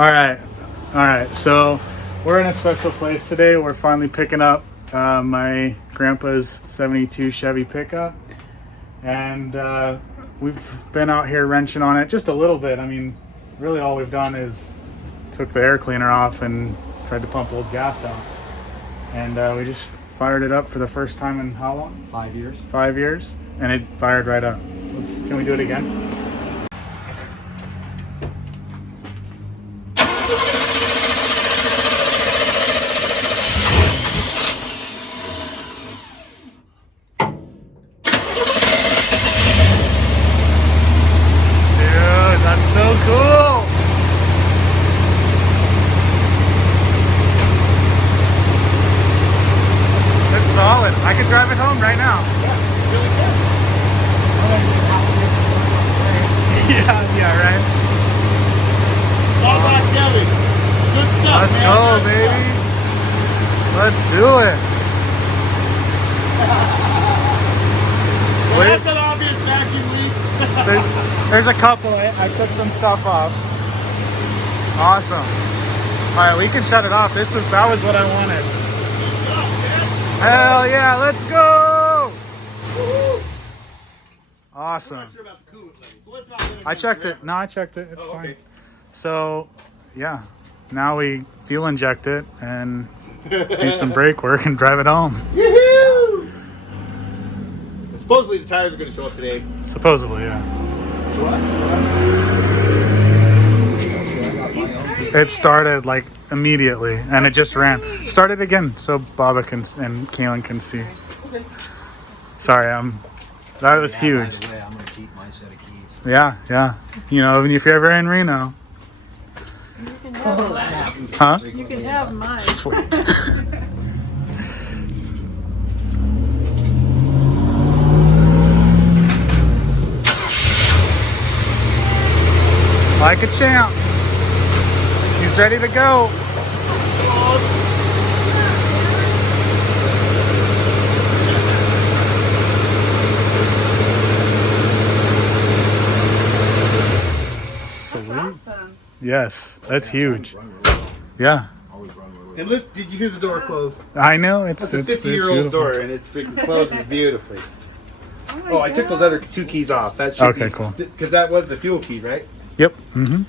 All right. So we're in a special place today. We're finally picking up my grandpa's 72 Chevy pickup. And we've been out here wrenching on it just a little bit. I mean, really all we've done is took the air cleaner off and tried to pump old gas out. And we just fired it up for the first time in how long? 5 years. 5 years. And it fired right up. Can we do it again? Dude, that's so cool. It's solid. I could drive it home right now. Yeah, right. All about Kelly. Good stuff. Let's man. go, Good baby. stuff. Let's do it. So Sweet. that's an obvious vacuum leak. There's a couple. I took some stuff off. Awesome. All right, we can shut it off. That was what I wanted. Good stuff, man. Hell yeah, let's go. Awesome. I'm not sure about the coolant level, so let's not let it I go checked it. forever. No, I checked it. It's Oh, fine. okay. So, yeah. Now we fuel inject it and do some brake work and drive it home. Yoo-hoo! Supposedly the tires are going to show up today. Supposedly, yeah. It started like immediately and it just ran. Started again so Baba and Kaylin can see. Okay. Sorry, that was huge. By the way, I'm gonna keep my set of keys. Yeah. You know, if you're ever in Reno. You can have mine. Huh? You can have mine. Sweet. Like a champ. He's ready to go. Sweet. Awesome. Yes, that's huge. Yeah. And look, did you hear the door close? I know That's a 50-year-old beautiful. door, and it's freaking closes beautifully. Oh, my Oh, I took those God. other two keys off. That should Okay, be, cool. Because that was the fuel key, right? Yep. Mm-hmm.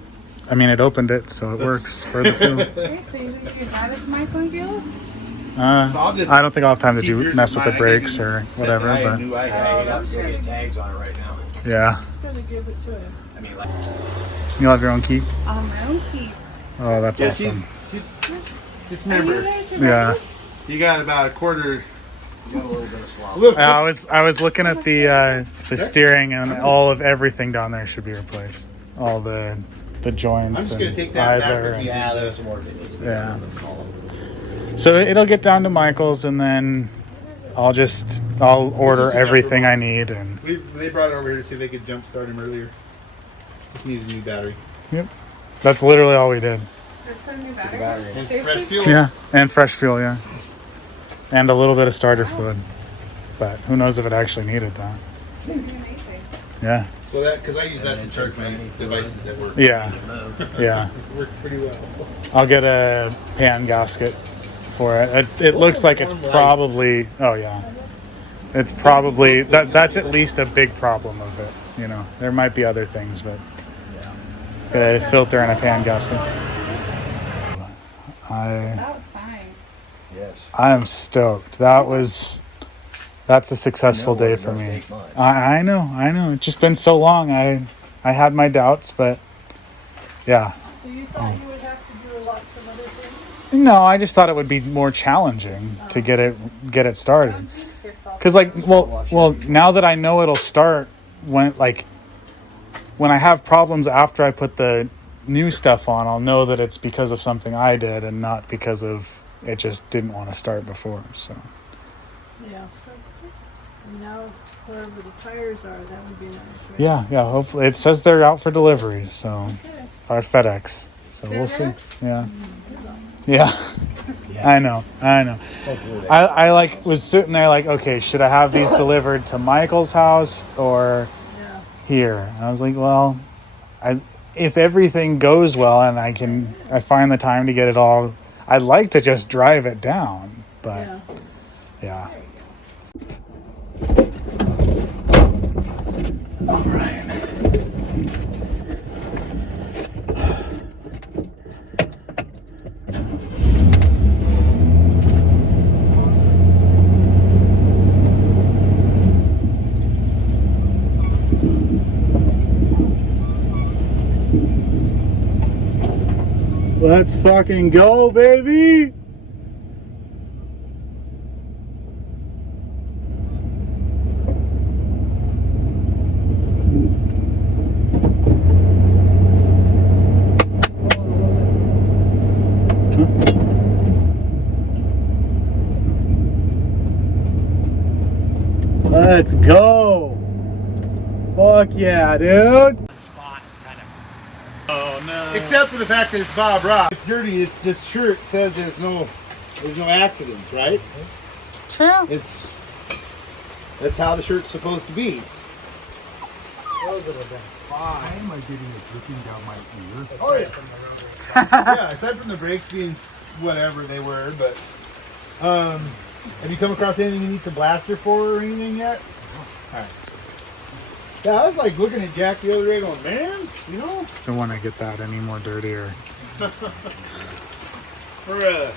I mean, it opened it, so it works for the fuel. Okay, so you think you can have it to my Gills? I'll just I don't think I'll have time to keep yours mess in with the mine. I brakes gave you or the set whatever, that I but knew I Yeah, had. you got to go get tags on it right now. yeah. Gonna give it to him. I mean, like, You'll have your own key. On my own key. Oh, that's Yeah, awesome. just Are you remember, guys ready? Yeah. you got about a quarter. you got a little bit of swap. Look, I was looking at the steering and all of everything down there should be replaced. All the joints I'm just and gonna take that back either. with me. Yeah, there's some more that needs to be Yeah. done. So it'll get down to Michael's and then I'll order everything I need and They brought it over here to see if they could jump start him earlier. Just needs a new battery. yep. That's literally all we did. Just put a new battery. battery. And Seriously? fresh fuel. Yeah, and fresh fuel, yeah. And a little bit of starter fluid. But who knows if it actually needed that. It's gonna be amazing. Yeah. So that, because I use that to then charge check my for any devices at work. Yeah. Yeah. It works pretty well. I'll get a pan gasket for it. It looks like it's warm lights. probably. Oh yeah, it's probably that's at least a big problem of it. You know, there might be other things, but a filter and a pan gasket. About time. Yes. I am stoked. That's a successful day for me. Take mine. I know. It's just been so long. I had my doubts, but yeah. So you thought you would have to do lots of other things? No, I just thought it would be more challenging to get it started. Don't jinx yourself. Cause well, now that I know it'll start when I have problems after I put the new stuff on, I'll know that it's because of something I did and not because of it just didn't want to start before. So Yeah. And now, wherever the tires are, that would be nice, right? yeah. Hopefully, it says they're out for delivery. So Okay. or FedEx. So we'll see. FedEx? Yeah. Yeah. I know. Hopefully they- I was sitting there like, okay, should I have these delivered to Michael's house or Yeah. here? And I was like, well, if everything goes well and I find the time to get it all, I'd like to just drive it down, but Yeah. yeah. All right. Let's fucking go, baby! Let's go! Fuck yeah, dude! Oh no. Except for the fact that it's Bob Ross. It's dirty. This shirt says there's no accidents, right? True. That's how the shirt's supposed to be. Those would have been Why fine. am I getting it dripping down my ear? Oh yeah. From the rubber. Yeah, aside from the brakes being whatever they were, but have you come across anything you need to blaster for or anything yet? Alright. Yeah, I was like looking at Jack the other day going, man, you know, Don't want to get that any more dirtier. for a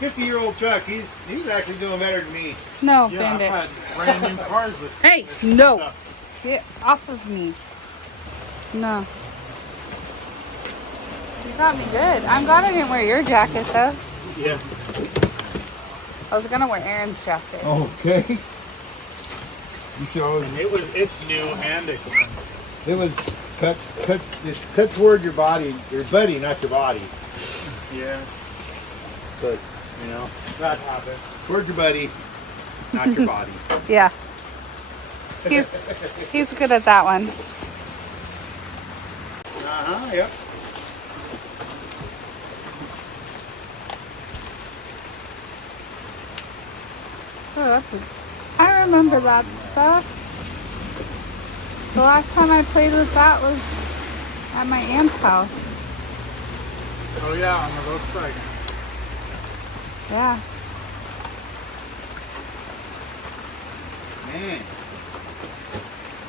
50-year-old truck, he's actually doing better than me. No, Yeah, I've Bandit. had brand new cars with Hey, this no. stuff. Get off of me. No. You got me good. I'm glad I didn't wear your jacket though. Yeah. I was gonna wear Aaron's jacket. Okay. You should always, It's new and expensive. it was it cuts toward your body, your buddy, not your body. Yeah. So, you know, That happens. toward your buddy, not your body. Yeah. He's good at that one. Yep. Oh, I remember that stuff. The last time I played with that was at my aunt's house. Oh yeah, on the Volkswagen. Yeah. Man.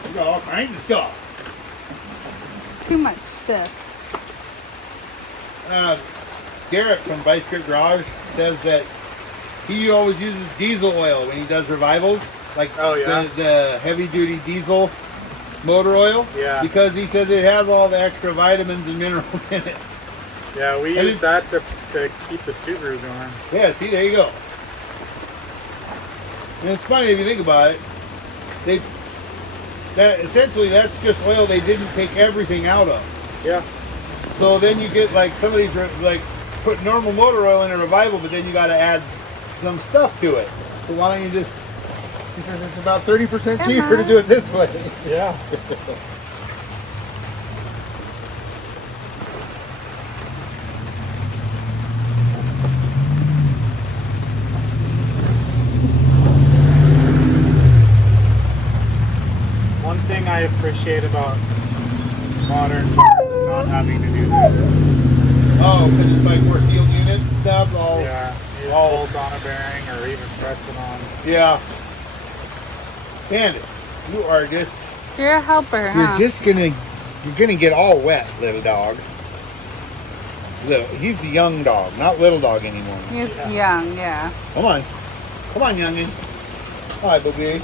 You got all kinds of stuff. Too much stuff. Garrett from Vice Grip Garage says that he always uses diesel oil when he does revivals, like the heavy duty diesel motor oil. Yeah. Because he says it has all the extra vitamins and minerals in it. Yeah, we use that to keep the Subaru going. Yeah, see, there you go. And it's funny if you think about it. Essentially that's just oil they didn't take everything out of. Yeah. So then you get like some of these like put normal motor oil in a revival, but then you got to add some stuff to it. So why don't you just? He says it's about 30% cheaper to do it this way. Yeah. One thing I appreciate about modern cars is not having to do this. Oh, because it's like more sealed unit stuff. All Yeah, you bolt on a bearing or even press it on. yeah. Bandit, you are just You're a helper, huh? you're gonna get all wet, little dog. He's the young dog, not little dog anymore. He's young, yeah. Come on, youngin. Hi, boogie.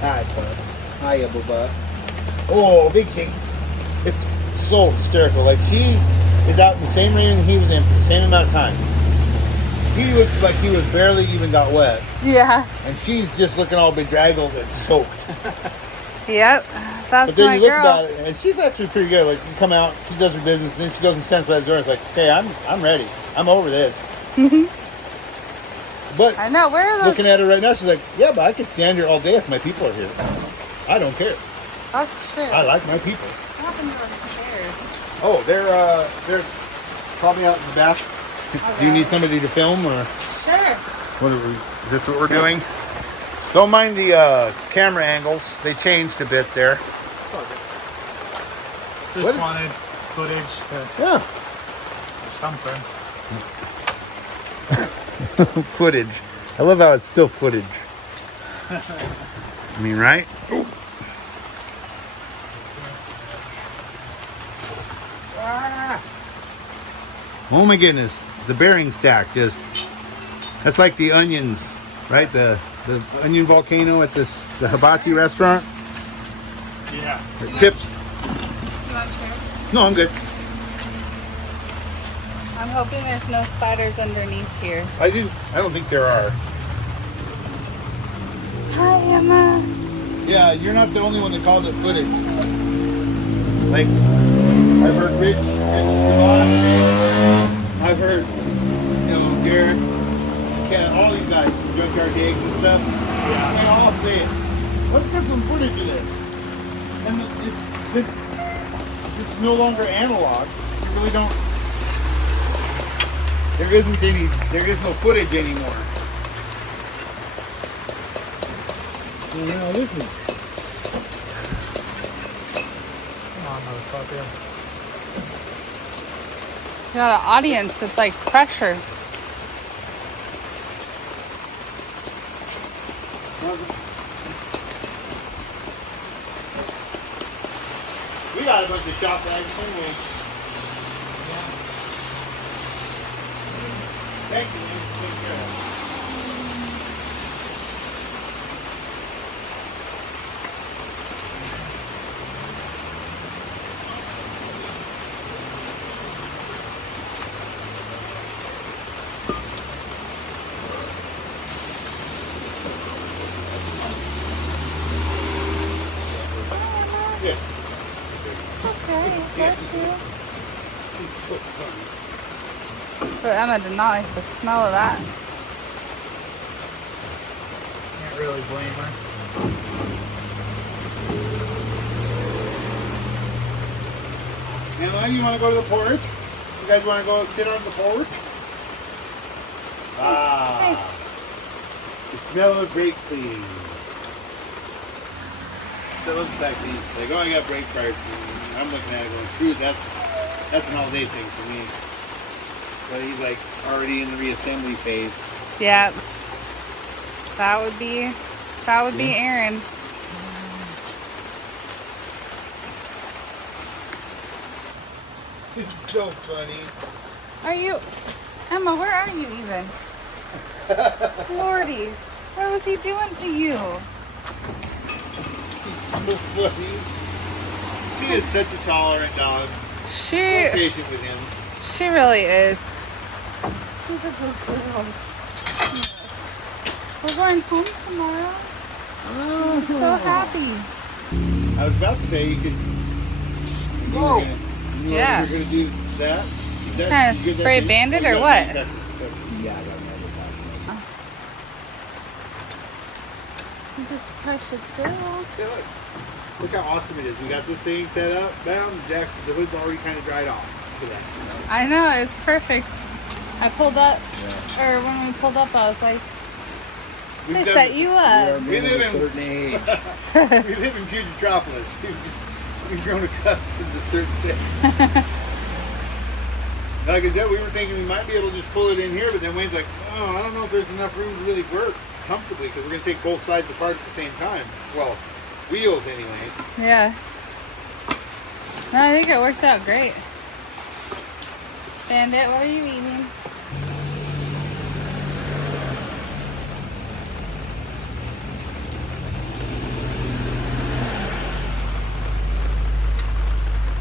Hi, bud. Hiya, bubba. Oh, big cheeks. It's so hysterical. Like, she is out in the same rain he was in for the same amount of time. He looked like he was barely even got wet. Yeah. And she's just looking all bedraggled and soaked. Yep. That's But then my you look girl. about it, and she's actually pretty good. Like, you come out, she does her business, and then she goes and stands by the door and it's like, okay, I'm ready. I'm over this. But I know. Where are those? looking at her right now, she's like, yeah, but I could stand here all day if my people are here. I don't care. That's true. I like my people. What happened to those chairs? Oh, they're probably out in the back. Do you need somebody to film or Sure. what? Is this what we're doing? Don't mind the camera angles. They changed a bit there. Just What is- wanted footage to Yeah. something. Footage. I love how it's still footage. I mean, right? Oh my goodness. The bearing stack just, that's like the onions, right? The onion volcano at the hibachi restaurant. Yeah. It tips. You want chairs? No, I'm good. I'm hoping there's no spiders underneath here. I don't think there are. Hi, Emma. Yeah, you're not the only one that calls it footage. Like, I've heard Rich I've heard, Garrett, Ken, all these guys from Junkyard Digs and stuff. Yeah. They all say it. Let's get some footage of this. And since it's no longer analog, you really don't. There is no footage anymore. Well, this is. Come on, motherfucker. You got an audience. It's like pressure. We got a bunch of shop bags anyway. Thank you, man. Take care of it. Yeah. Okay, bless you. It's so funny. But Emma did not like the smell of that. Can't really blame her. Emma, you want to go to the porch? You guys want to go sit on the porch? Ah. The smell of brake cleaning. So it looks like he's like, oh, I got brake parts. And I'm looking at it going, shoot, that's an all-day thing for me. But he's like already in the reassembly phase. Yeah. That would be Aaron. It's so funny. Are you, Emma, where are you even? Lordy, what was he doing to you? So funny. She is such a tolerant dog. So patient with him. She really is. She's a good girl. Yes. We're going home tomorrow. I'm so happy. I was about to say you could. Whoa. You're Yeah. gonna do that. Trying to spray Bandit or what? Yeah, I got another. You're just precious girl. Yeah, look how awesome it is. We got this thing set up. Bam, the hood's already kind of dried off. Look at that. I know, it's perfect. I pulled up, or when we pulled up, I was like, they set you up. We live in certain age. We live in Futuropolis. We've grown accustomed to certain things. Like I said, we were thinking we might be able to just pull it in here, but then Wayne's like, oh, I don't know if there's enough room to really work comfortably because we're going to take both sides apart at the same time. Well, wheels anyway. Yeah. No, I think it worked out great. Bandit, what are you eating?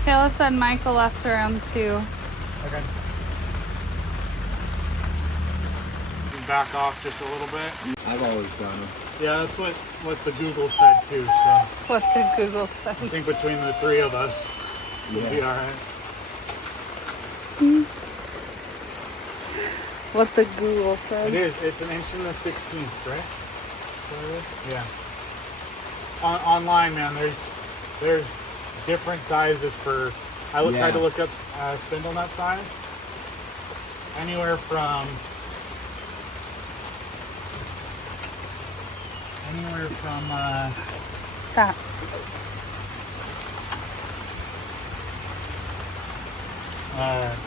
Kayla said Michael left the room too. Okay. Back off just a little bit. I've always done them. Yeah, that's what the Google said too. So What did Google say? I think between the three of us, we'll be all right. What the Google said? It is. It's an 1 16", right? Is that it? Yeah. Online, man, there's different sizes for. Tried to look up spindle nut size. Anywhere from anywhere from Stop.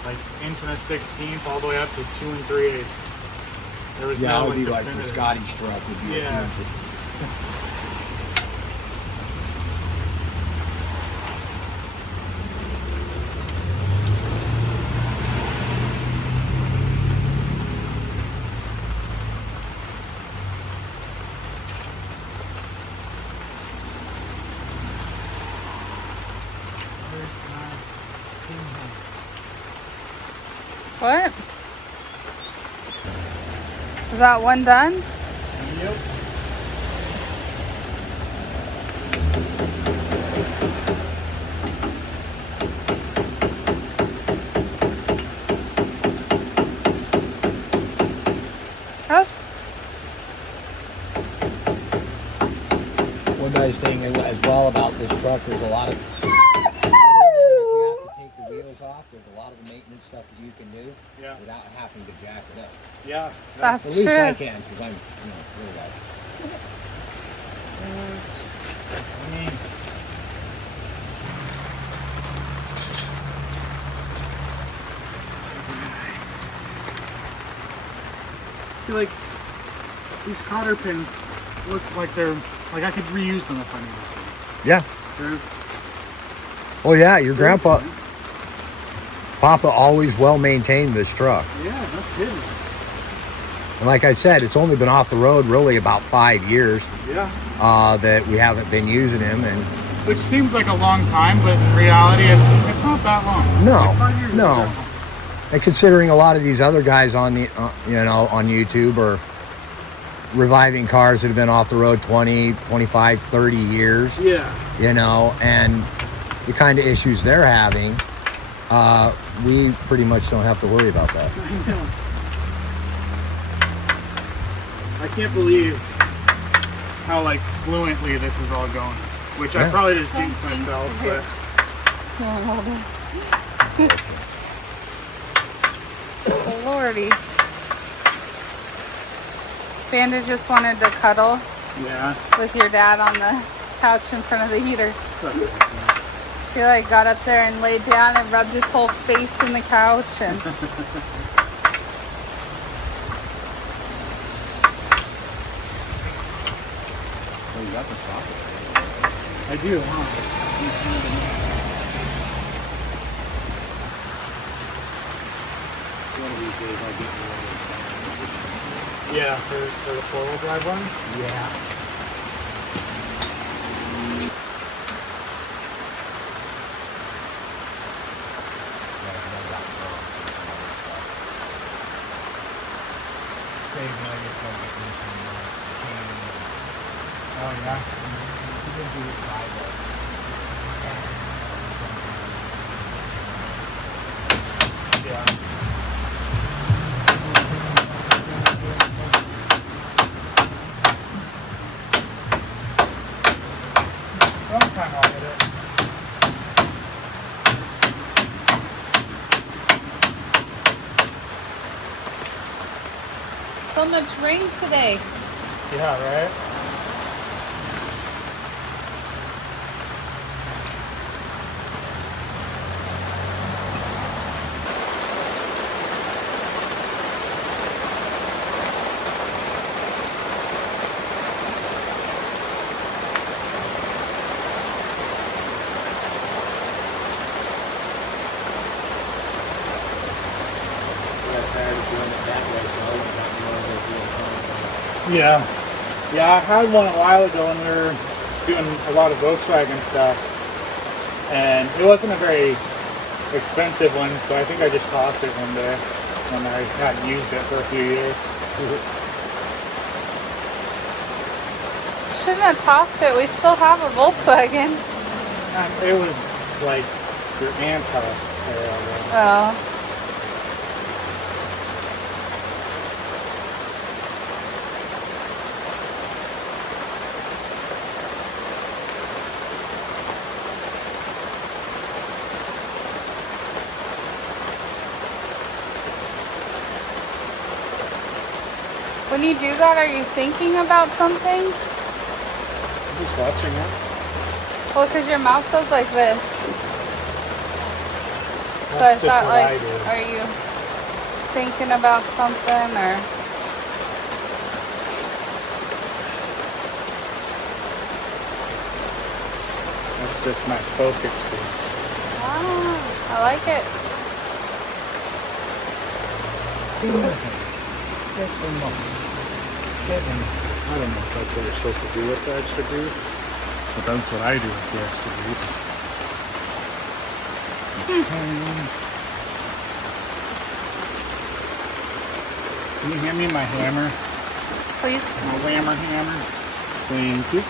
like into the 16th all the way up to 2 3/8. There was Yeah, no that would be like the definitive. Scottish truck would be. Yeah. What? Is that one done? Yep. That was One nice thing as well about this truck, there's a lot of, other than if you have to take the wheels off, there's a lot of the maintenance stuff that you can do Yeah. without having to jack it up. Yeah. That's At least I true. can, because I'm, really like. I mean, I feel like these cotter pins look like they're like I could reuse them if I needed to. Yeah. They're Oh yeah, your grandpa, Papa always well maintained this truck. yeah, no kidding. And like I said, it's only been off the road really about 5 years Yeah. that we haven't been using him. And Which seems like a long time, but in reality, it's not that long. No, Like 5 years is no. that long. And considering a lot of these other guys on the, on YouTube are reviving cars that have been off the road 20, 25, 30 years, Yeah. and the kind of issues they're having, we pretty much don't have to worry about that. I know. I can't believe how like fluently this is all going. Which I Yeah. probably just Don't jinxed jinx myself, it. but Yeah, hold on. Lordy. Bandit just wanted to cuddle yeah. with your dad on the couch in front of the heater. That's awesome. He like got up there and laid down and rubbed his whole face in the couch and Oh, you got the socket. I do, huh? One of these days I'll get you one of those. Yeah, for the four-wheel drive ones. Yeah. Oh yeah. Yeah. Sometime I'll get it. so much rain today. Yeah, right? Yeah. Yeah, I had one a while ago when we were doing a lot of Volkswagen stuff. And it wasn't a very expensive one, so I think I just tossed it one day when I hadn't used it for a few years. Shouldn't have tossed it. We still have a Volkswagen. It was like your aunt's house. Oh. When you do that, are you thinking about something? clutch in that? Well, because your mouth goes like this. So That's I thought, just what I like, do. are you thinking about something or? That's just my focus face. Ah, I like it. I don't know if that's what you're supposed to do with the extra grease, but that's what I do with the extra grease. Can you hand me my hammer? Please. My whammer hammer. Thank you.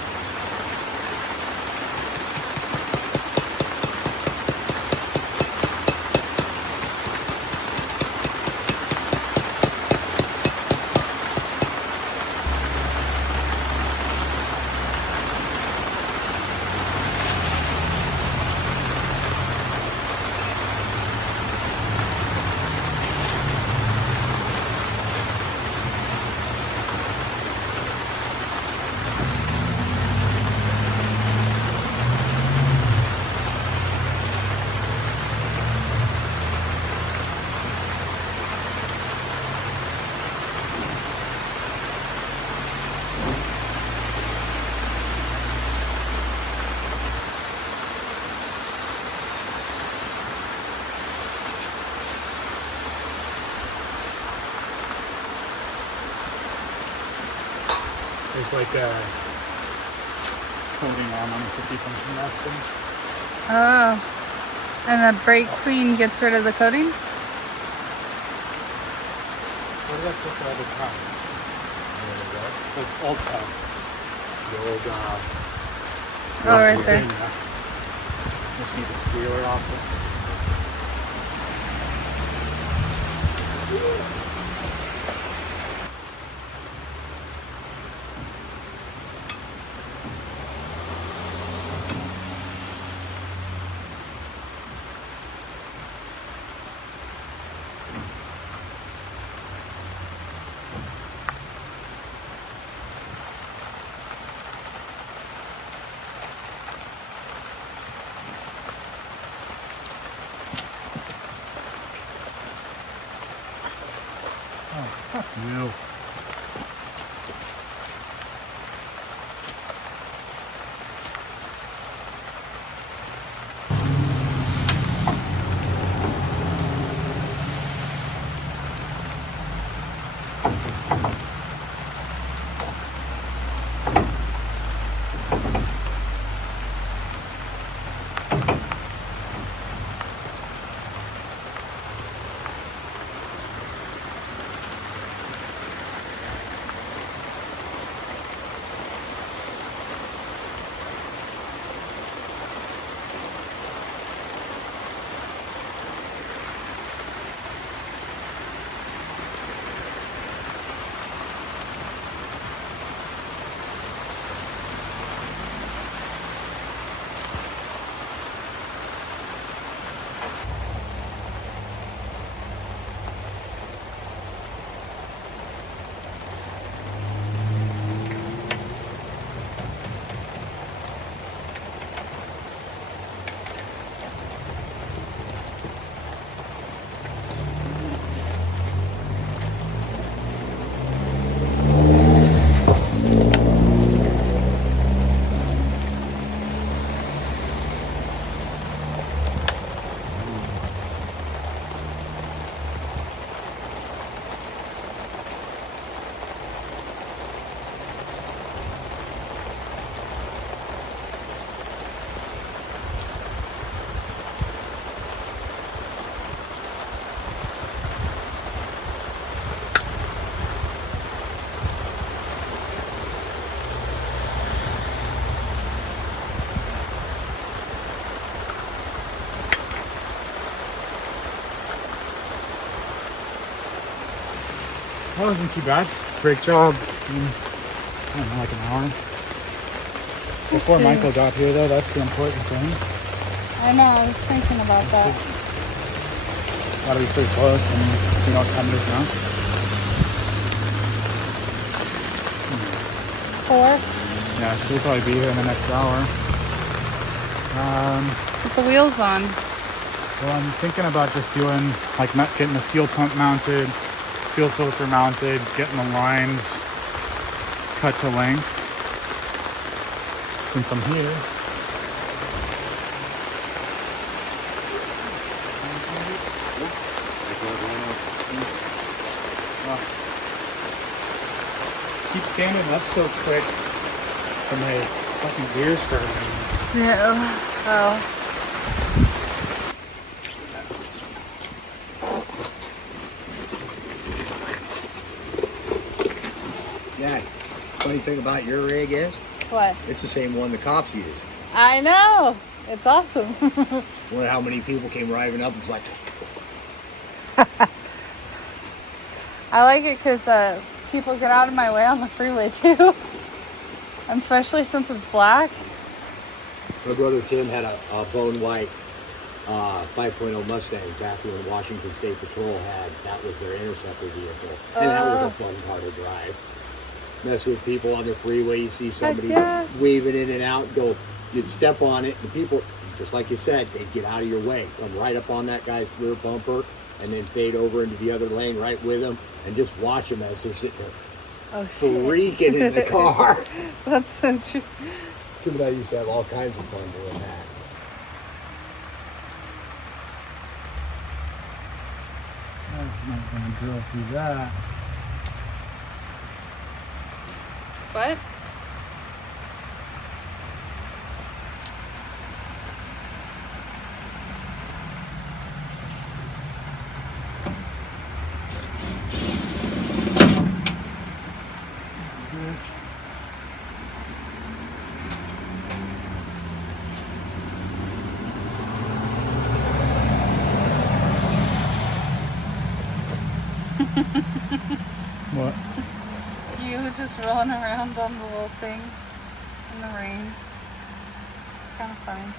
There's like a coating on them to keep them from rusting. Oh. And the brake clean gets rid of the coating? What did I put for other tubs? The old tubs. The old, Oh, right there. yeah. Just need the squealer off it. Oh, fuck you. That wasn't too bad. Great job. I don't know, like an hour. Before too. Michael got here, though, that's the important thing. I know, I was thinking about that. Gotta be pretty close, and you know what time it is now? Four? Yeah, so they'll probably be here in the next hour. Put the wheels on. Well, I'm thinking about just doing, like, not getting the fuel pump mounted, fuel filter mounted, getting the lines cut to length. And from here, keep standing up so quick and my fucking gears starting. Yeah. Oh. Yeah. Funny thing about your rig is, What? it's the same one the cops use. I know. It's awesome. Wonder how many people came driving up and was like, I like it because people get out of my way on the freeway too. And especially since it's black. my brother Tim had a bone white 5.0 Mustang back when Washington State Patrol that was their interceptor vehicle. And that was a fun car to drive. Mess with people on the freeway, you see somebody weaving in and out, you'd step on it, and people, just like you said, they'd get out of your way, come right up on that guy's rear bumper, and then fade over into the other lane right with them, and just watch them as they're sitting there freaking in the car. That's so true. Tim and I used to have all kinds of fun doing that. That's not gonna drill through that. What? What? You just rolling around on the little thing in the rain. It's kind of funny.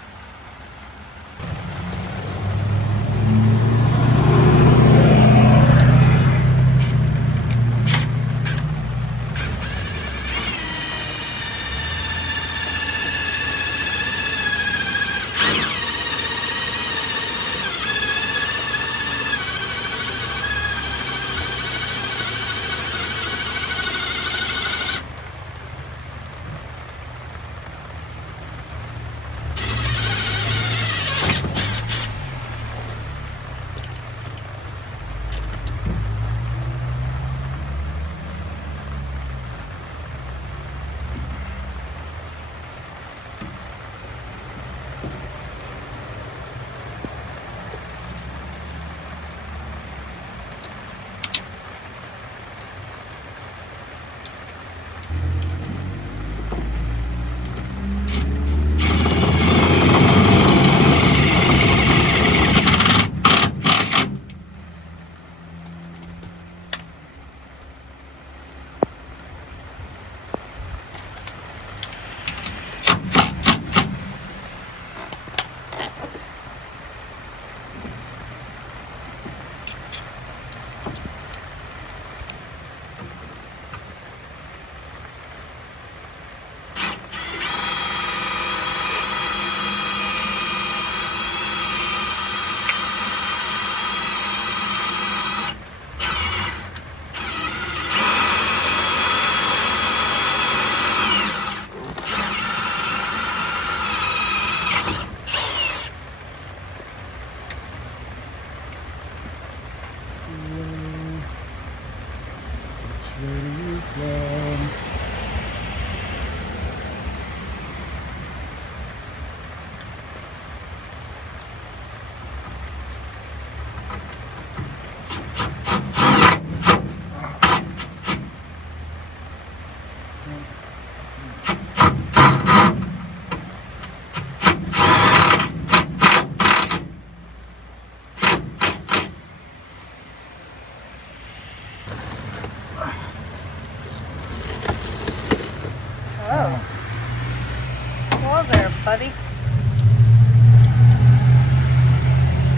Hello there, buddy.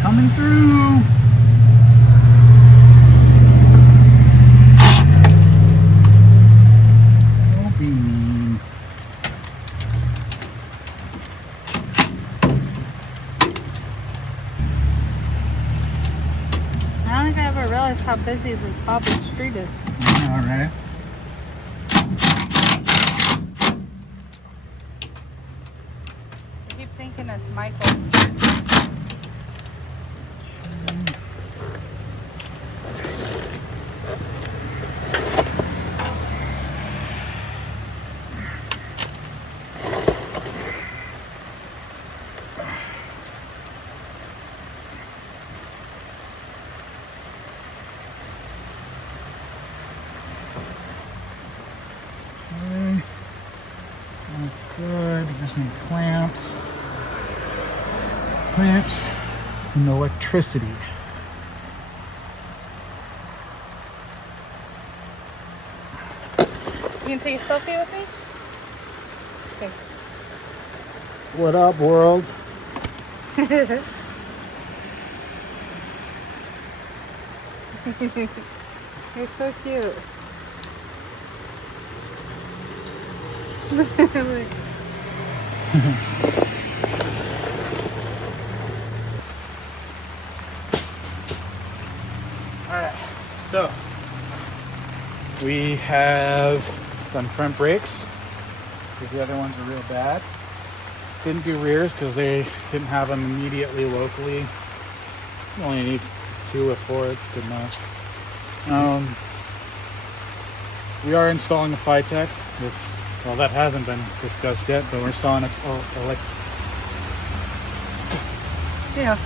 Coming through. Don't be mean. think I ever realized how busy the Bobby Street is. All right. I keep thinking it's Michael. Okay. That's good. Just need clamps. Clamps and electricity. You can take a selfie with me? Okay. What up, world? You're so cute. Look. Alright, so we have done front brakes because the other ones are real bad. Didn't do rears because they didn't have them immediately locally. You only need 2 or 4, it's good enough. We are installing a FiTech. Well, that hasn't been discussed yet, but we're installing Yeah.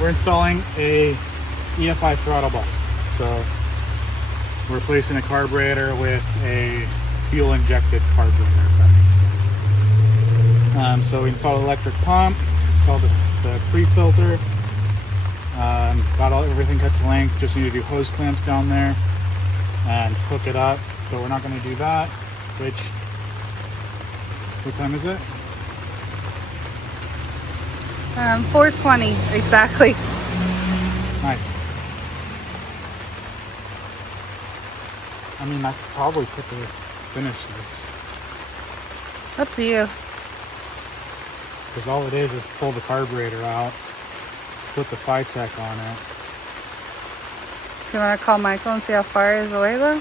we're installing a EFI throttle body. So we're replacing a carburetor with a fuel injected carburetor, if that makes sense. So we installed an electric pump, installed the pre-filter, got everything cut to length. Just need to do hose clamps down there and hook it up. But we're not going to do that. What time is it? 4:20 exactly. Nice. I mean, I could probably finish this. Up to you. Because all it is pull the carburetor out, put the FiTech on it. Do you want to call Michael and see how far he is away though?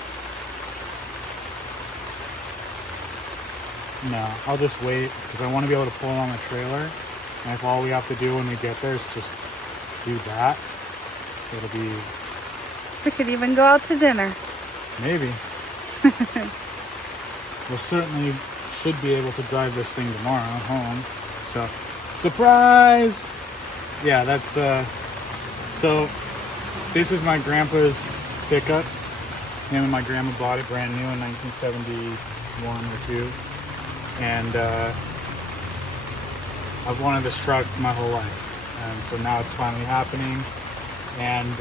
No, I'll just wait because I want to be able to pull it on the trailer. And if all we have to do when we get there is just do that, it'll be... We could even go out to dinner. Maybe. We'll certainly should be able to drive this thing tomorrow home. So, surprise! Yeah, that's, so this is my grandpa's pickup. Him and my grandma bought it brand new in 1971 or 2. And I've wanted this truck my whole life. And so now it's finally happening. And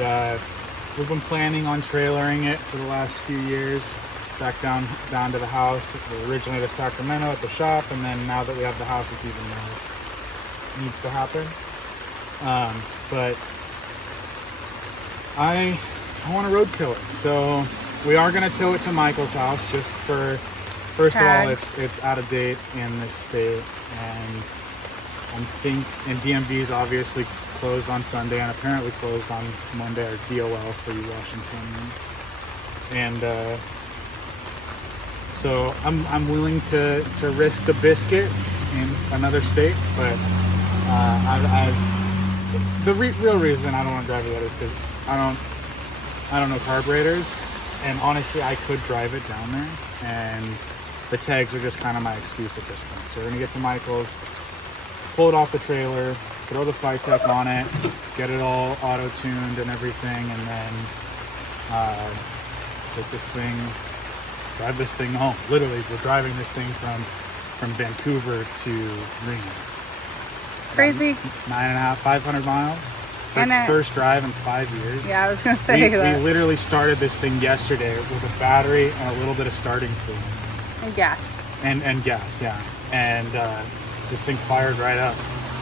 we've been planning on trailering it for the last few years. Back down to the house, originally to Sacramento at the shop, and then now that we have the house, it's even more needs to happen. But I want to roadkill it, so we are going to tow it to Michael's house just for. First of all, it's out of date in this state, and DMV's obviously closed on Sunday and apparently closed on Monday, or DOL for you Washingtonians, and. So I'm willing to risk the biscuit in another state, but the real reason I don't want to drive it yet is because I don't know carburetors, and honestly I could drive it down there, and the tags are just kind of my excuse at this point. So we're gonna get to Michael's, pull it off the trailer, throw the FiTech on it, get it all auto-tuned and everything, and then drive this thing home. Literally, we're driving this thing from Vancouver to Reno. Crazy. 500 miles. That's first drive in 5 years. Yeah, I was gonna say that. We literally started this thing yesterday with a battery and a little bit of starting fluid. And gas. And gas, yeah. And this thing fired right up.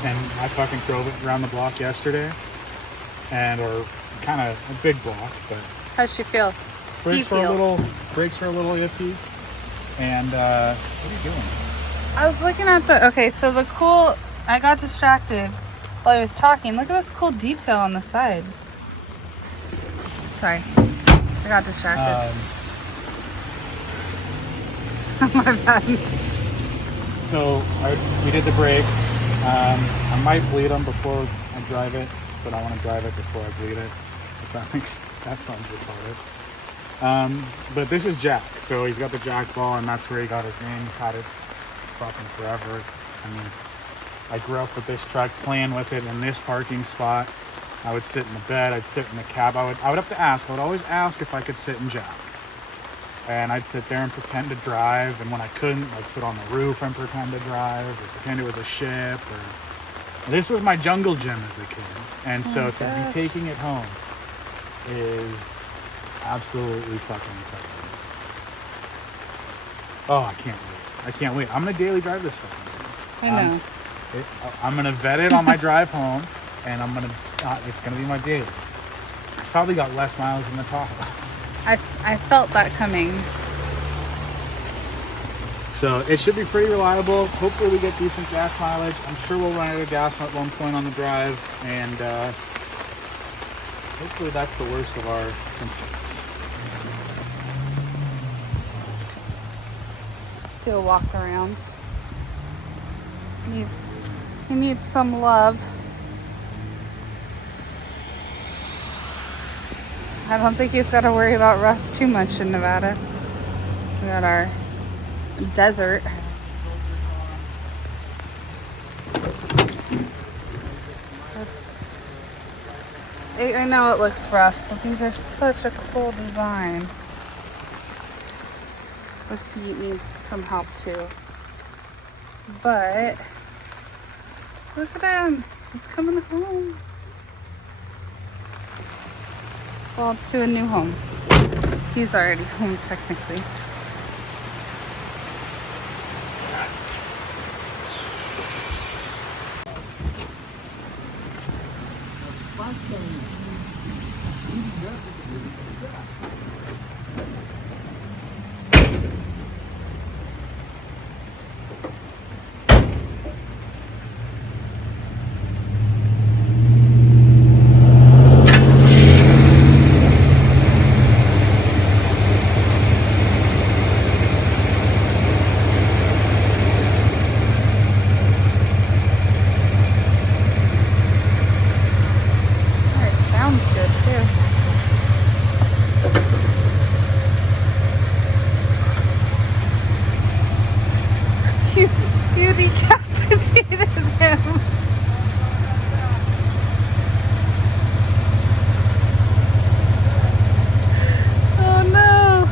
And I fucking drove it around the block yesterday. Or kind of a big block, but. How'd she feel? Brakes were a little iffy. And what are you doing? I was looking at I got distracted while I was talking. Look at this cool detail on the sides. Sorry. I got distracted. My bad. So we did the brakes. I might bleed them before I drive it, but I want to drive it before I bleed it. If that sounds retarded. But this is Jack. So he's got the Jack ball, and that's where he got his name. He's had it fucking forever. I mean, I grew up with this truck, playing with it in this parking spot. I would sit in the bed. I'd sit in the cab. I would have to ask. I would always ask if I could sit in Jack. And I'd sit there and pretend to drive, and when I couldn't, I'd sit on the roof and pretend to drive, or pretend it was a ship. Or this was my jungle gym as a kid, and so to be taking it home is absolutely fucking incredible. Oh, I can't wait! I can't wait. I'm gonna daily drive this fucking thing. I know. I'm gonna vet it on my drive home, and it's gonna be my daily. It's probably got less miles than the Tahoe. I felt that coming. So it should be pretty reliable. Hopefully we get decent gas mileage. I'm sure we'll run out of gas at one point on the drive, and hopefully that's the worst of our concerns. Do a walk around. He needs some love. I don't think he's got to worry about rust too much in Nevada. We got our desert. I know it looks rough, but these are such a cool design. The seat needs some help too. But look at him. He's coming home. Well, to a new home. He's already home technically. You decapitated him. Oh no.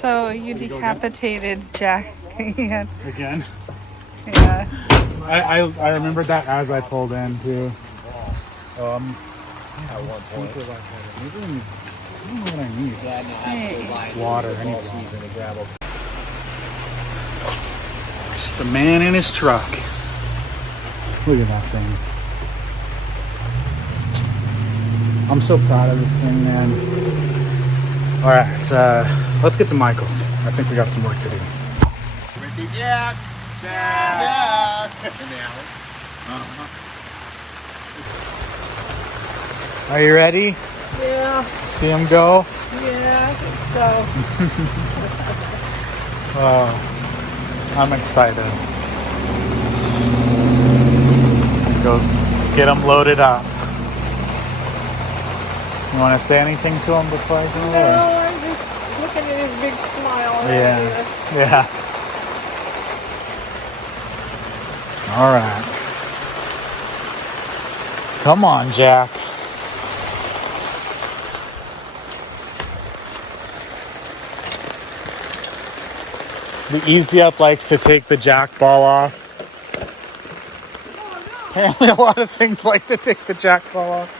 So you decapitated Jack again. Again? Yeah. I remembered that as I pulled in too. At one point. Super lightheaded. Maybe I don't know what I need. Yeah, no, absolutely. Water, I need Fall water. season of gravel. Just a man in his truck. Look at that thing. I'm so proud of this thing, man. All right, let's get to Michael's. I think we got some work to do. Jack. Jack. In the alley. Are you ready? Yeah, See him go? yeah, I think so. Oh, I'm excited. Go get him loaded up. You want to say anything to him before I go? No, I'm just looking at his big smile. Yeah. Yeah. All right. Come on, Jack. The Easy Up likes to take the jack ball off. Apparently a lot of things like to take the jack ball off.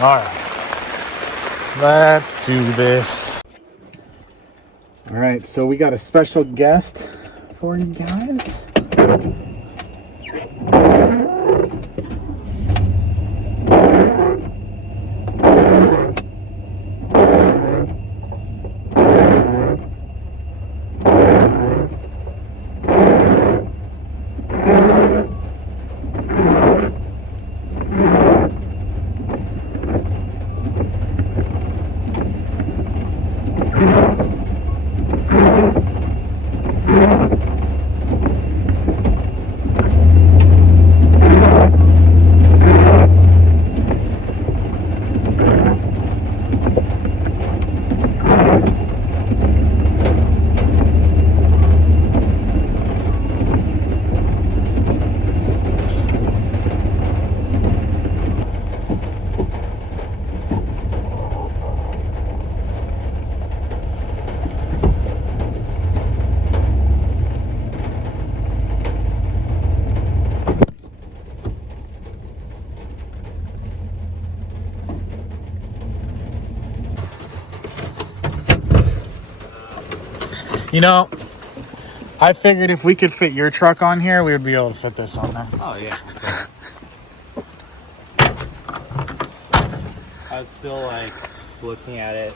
All right. Let's do this. All right, so we got a special guest for you guys. You know, I figured if we could fit your truck on here, we would be able to fit this on there. Oh yeah. I was still like looking at it.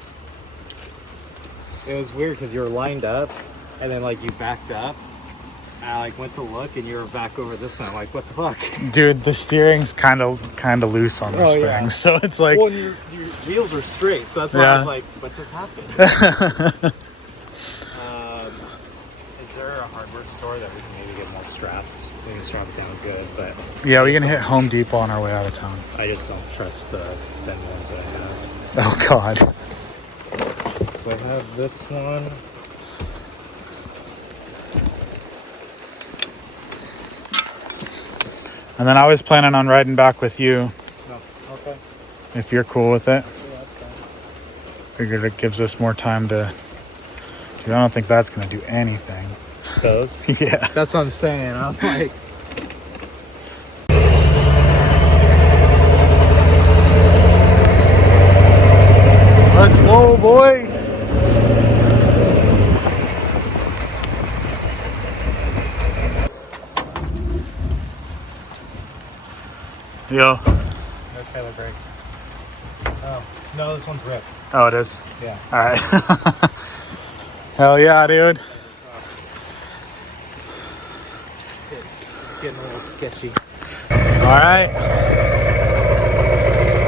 It was weird because you were lined up and then like you backed up. And I like went to look and you were back over this one. I'm like, what the fuck? Dude, the steering's kind of loose on this thing, yeah. so it's like. Well, your wheels were straight, so that's why I was like, what just happened? Is there a hardware store that we can maybe get more straps? We can strap it down good, but Yeah, we can hit Home Depot on our way out of town. I just don't trust the thin ones that I have. Oh God. So I have this one. And then I was planning on riding back with you, No, okay. if you're cool with it. Yeah, that's fine. Figured it gives us more time to. Dude, I don't think that's gonna do anything. Those? Yeah. That's what I'm saying. I'm like, Let's go, boy. Yo. no trailer brakes. Oh, no, this one's ripped. Oh, it is? Yeah. All right. Hell yeah, dude. It's getting a little sketchy. All right.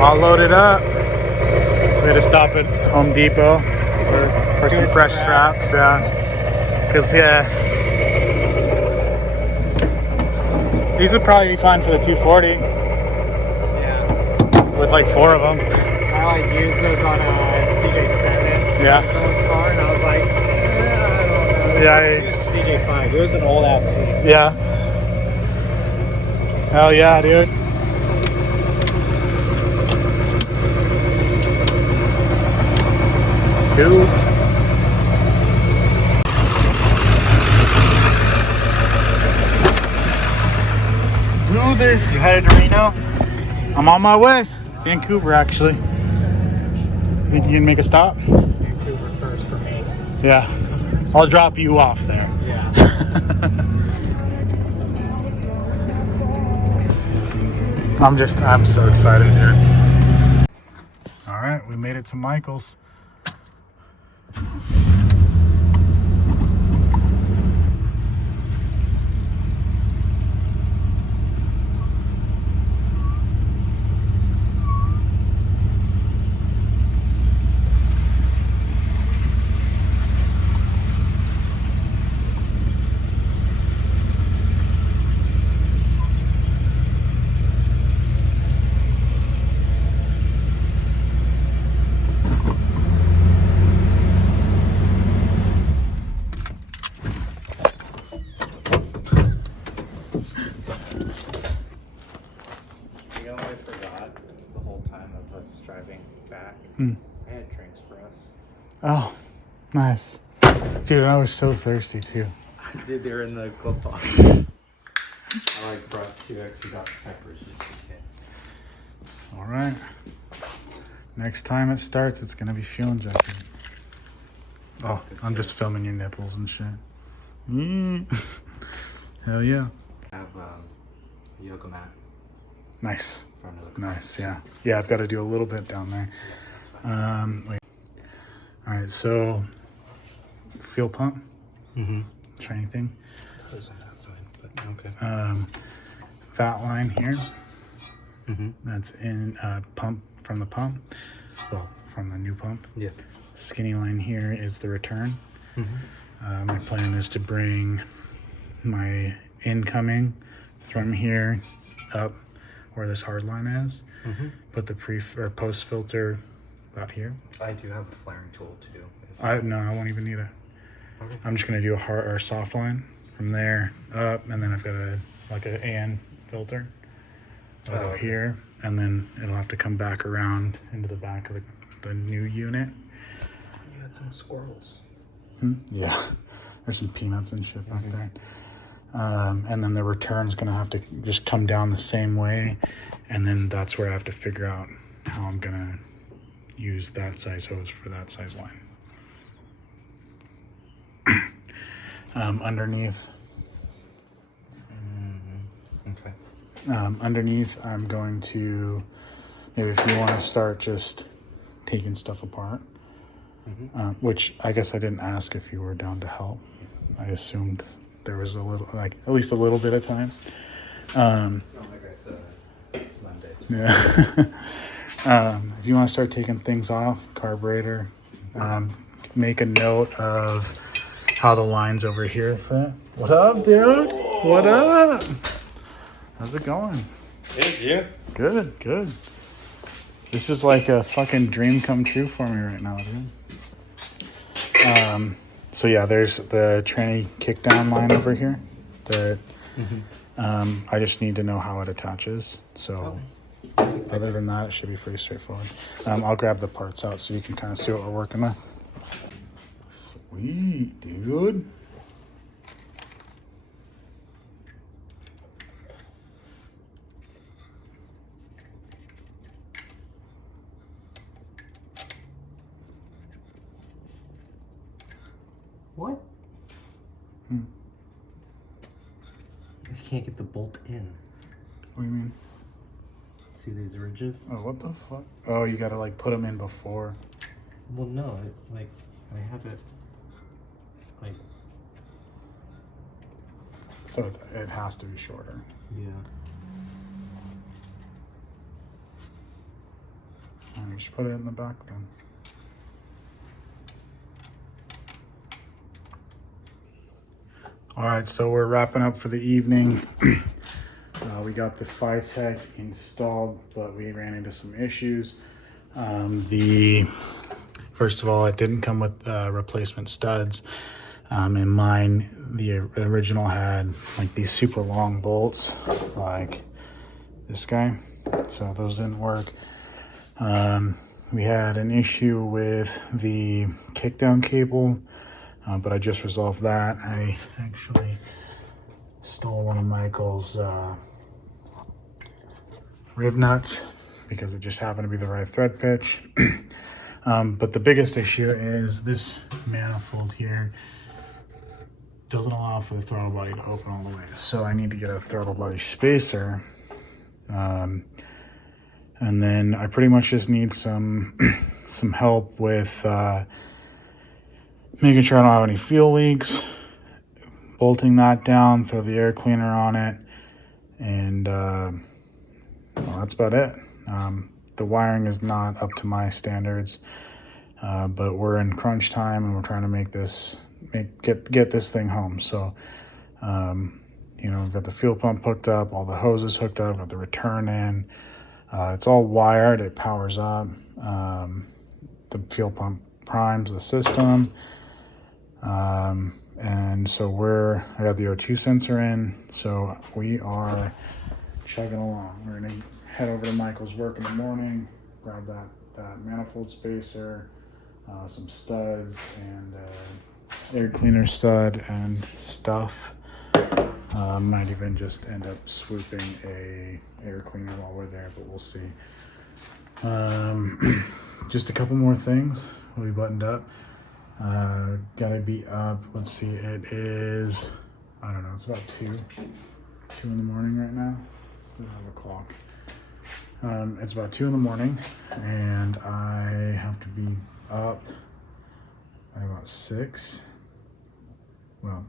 All loaded up. We had to stop at Home Depot for some Good fresh straps. straps. Yeah. Because, yeah. These would probably be fine for the 240 Yeah. with like 4 of them. I like used those on a CJ7. Yeah. Someone's car, and I was like, I don't know. Yeah. It was a CJ5. It was an old ass Jeep. Yeah. Hell yeah, dude. Cool. Let's do this. You headed to Reno? I'm on my way. Vancouver, actually. Think you can make a stop? Vancouver first for me. Yeah. I'll drop you off there. Yeah. I'm so excited, dude. All right, we made it to Michael's. get drinks for us. Oh, nice. Dude, I was so thirsty too. Dude, they're in the glove box. I like brought 2 extra Dr. Peppers just in case. All right. Next time it starts, it's gonna be fuel injected. Oh, I'm just filming your nipples and shit. Hell yeah. I have a yoga mat. Nice. Front of the Nice, yeah. Yeah, I've got to do a little bit down there. Wait. All right, so fuel pump. Mm-hmm. Try anything. Those on that side, but okay. Fat line here. Mm-hmm. That's in pump from the pump. Well, from the new pump. Yeah. Skinny line here is the return. Mm-hmm. My plan is to bring my incoming from here up where this hard line is. Mm-hmm. Put the pre or post filter about here. I do have a flaring tool too. I won't even need it. Okay. I'm just gonna do a hard or soft line from there up, and then I've got a like an AN filter. It'll go here, and then it'll have to come back around into the back of the new unit. You had some squirrels. Yeah, there's some peanuts and shit back there. And then the return's gonna have to just come down the same way, and then that's where I have to figure out how I'm gonna use that size hose for that size line. Underneath, Okay. underneath, I'm going to maybe if you want to start just taking stuff apart. Which I guess I didn't ask if you were down to help. I assumed there was a little, like at least a little bit of time. Like I said, it's Monday. Yeah. If you want to start taking things off, carburetor, make a note of how the lines over here fit. What up, dude? What up? How's it going? Good, you? Good, good. This is like a fucking dream come true for me right now, dude. So yeah, there's the tranny kickdown line over here that I just need to know how it attaches. So other than that, it should be pretty straightforward. I'll grab the parts out so you can kind of see what we're working with. Sweet, dude. What? I can't get the bolt in. What do you mean? See these ridges? Oh, what the fuck? Oh, you gotta like put them in before. Well, no, I have it, like, So it has to be shorter. yeah. Alright, just put it in the back then. All right, so we're wrapping up for the evening. We got the FiTech installed, but we ran into some issues. First of all, it didn't come with replacement studs. In mine, the original had like these super long bolts, like this guy. So those didn't work. We had an issue with the kickdown cable. But I just resolved that. I actually stole one of Michael's rib nuts because it just happened to be the right thread pitch. But the biggest issue is this manifold here doesn't allow for the throttle body to open all the way. So I need to get a throttle body spacer. And then I pretty much just need some help with making sure I don't have any fuel leaks, bolting that down, throw the air cleaner on it, and well, that's about it. The wiring is not up to my standards, but we're in crunch time and we're trying to get this thing home. So, you know, we've got the fuel pump hooked up, all the hoses hooked up, got the return in. It's all wired, it powers up. The fuel pump primes the system. And so I got the O2 sensor in, so we are chugging along. We're gonna head over to Michael's work in the morning, grab that manifold spacer, some studs, and air cleaner stud and stuff. Might even just end up swooping a air cleaner while we're there, but we'll see. Just a couple more things. We'll be buttoned up. Gotta be up. Let's see. It is, I don't know. It's about 2 in the morning right now. We don't have a clock. It's about 2 in the morning, and I have to be up by about 6. Well,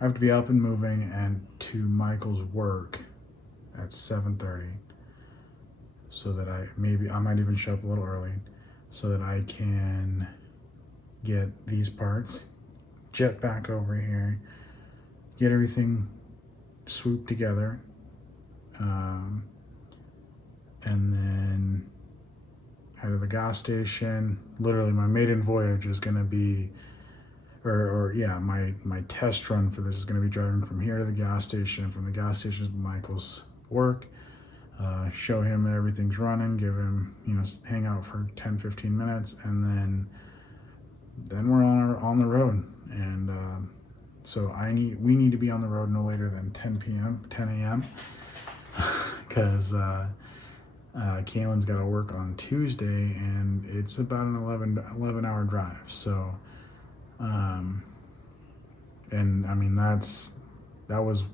I have to be up and moving and to Michael's work at 7:30, so that I might even show up a little early, so that I can get these parts, jet back over here, get everything swooped together, and then head to the gas station. Literally, my maiden voyage is going to be, my test run for this is going to be driving from here to the gas station, from the gas station to Michael's work, show him that everything's running, give him, hang out for 10-15 minutes, and then we're on the road. And so we need to be on the road no later than 10 a.m. because Kaylin's got to work on Tuesday, and it's about an 11 hour drive. So and I mean that was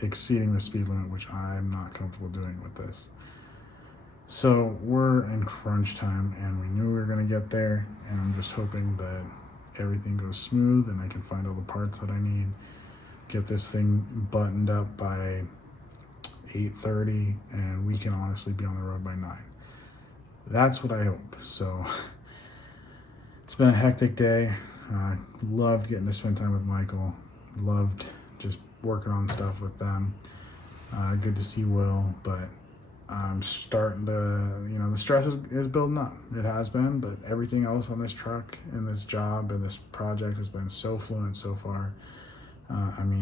exceeding the speed limit, which I'm not comfortable doing with this. So we're in crunch time, and we knew we were going to get there, and I'm just hoping that everything goes smooth and I can find all the parts that I need, get this thing buttoned up by 8:30, and we can honestly be on the road by 9. That's what I hope. So it's been a hectic day. Loved getting to spend time with Michael. Loved just working on stuff with them. Good to see Will, but I'm starting to, the stress is building up. It has been, but everything else on this truck and this job and this project has been so fluent so far.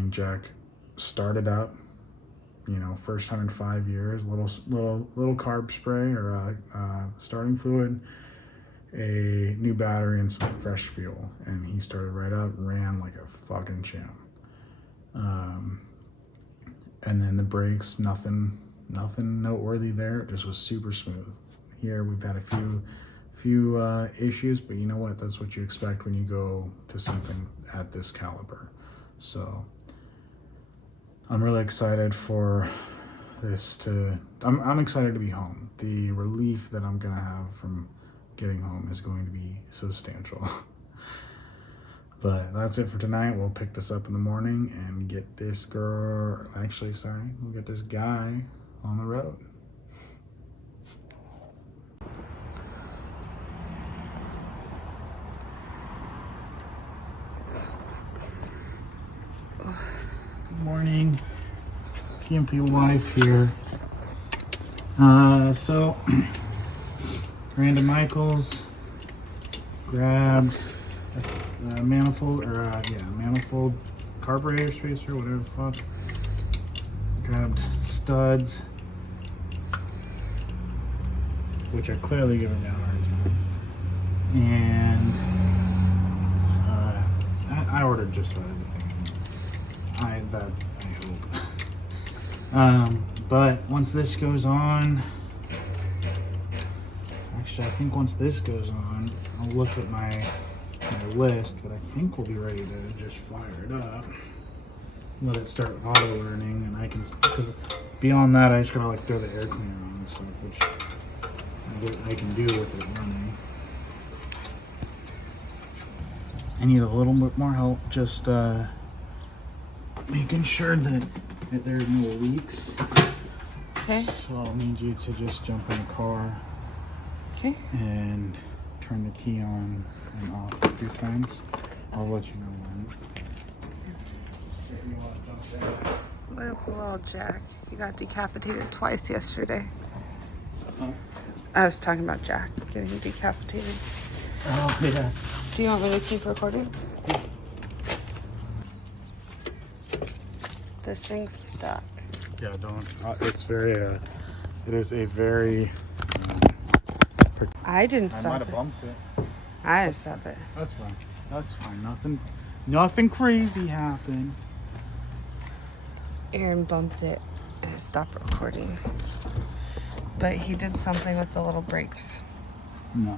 Jack started up, first time in 5 years, little carb spray or starting fluid, a new battery, and some fresh fuel, and he started right up, ran like a fucking champ. And then the brakes, nothing noteworthy there. It just was super smooth. Here we've had a few issues, but you know what? That's what you expect when you go to something at this caliber. So I'm really excited for this I'm excited to be home. The relief that I'm gonna have from getting home is going to be substantial. But that's it for tonight. We'll pick this up in the morning and get this we'll get this guy on the road. Good morning, PMP Life here. So ran to Michael's, grabbed a manifold carburetor spacer, whatever the fuck. Grabbed studs, which I clearly given down hard time. And I ordered just about everything. I hope. But once this goes on, I think once this goes on, I'll look at my list, but I think we'll be ready to just fire it up, let it start auto learning, and I can, because beyond that I just gotta throw the air cleaner on and stuff, which I can do with it running. I need a little bit more help just making sure that there are no leaks. Okay. So I'll need you to just jump in the car. Okay. And turn the key on and off a few times. I'll let you know when. That's a little Jack. He got decapitated twice yesterday. Huh? I was talking about Jack getting decapitated. Oh, yeah. Do you want me to keep recording? This thing's stuck. Yeah, don't. It's very. It is a very I didn't I might stop have it. bumped it. I didn't stop it. That's fine. That's fine. Nothing crazy happened. Aaron bumped it and it stopped recording. But he did something with the little brakes. No.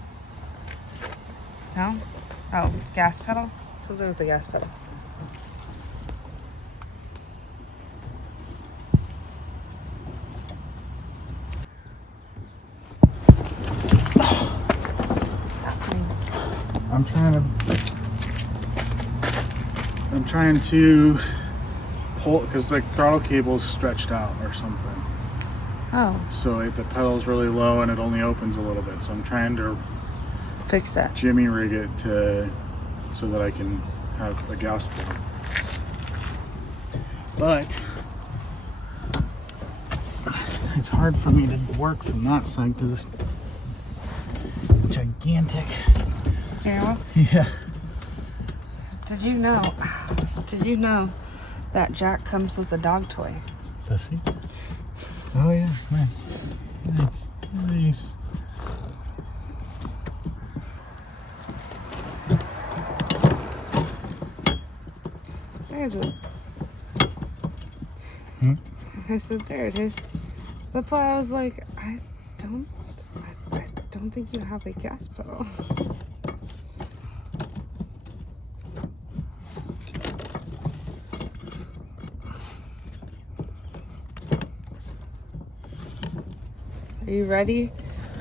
No? Oh, gas pedal? Something with the gas pedal. I'm trying to pull because like throttle cable's stretched out or something. Oh, So like, the pedal's really low and it only opens a little bit. So I'm trying to fix that. jimmy rig it so that I can have a gas pedal. But it's hard for me to work from that side because it's gigantic. Steering wheel? Yeah. Did you know that Jack comes with a dog toy? Does he? Oh yeah, nice. Nice. There's it. Hmm? I said, there it is. That's why I was like, I don't think you have a gas pedal. Are you ready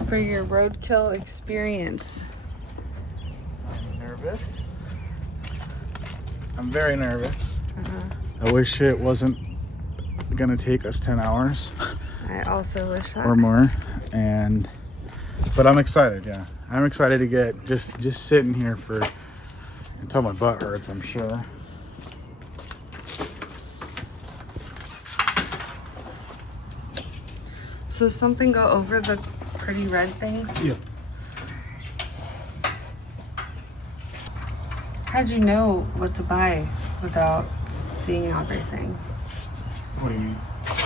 for your roadkill experience? I'm nervous. I'm very nervous. Uh-huh. I wish it wasn't gonna take us 10 hours I also wish that. or more, but I'm excited. Yeah, I'm excited to get just sitting here for until my butt hurts, I'm sure. So does something go over the pretty red things? Yeah. How'd you know what to buy without seeing everything? What do you mean?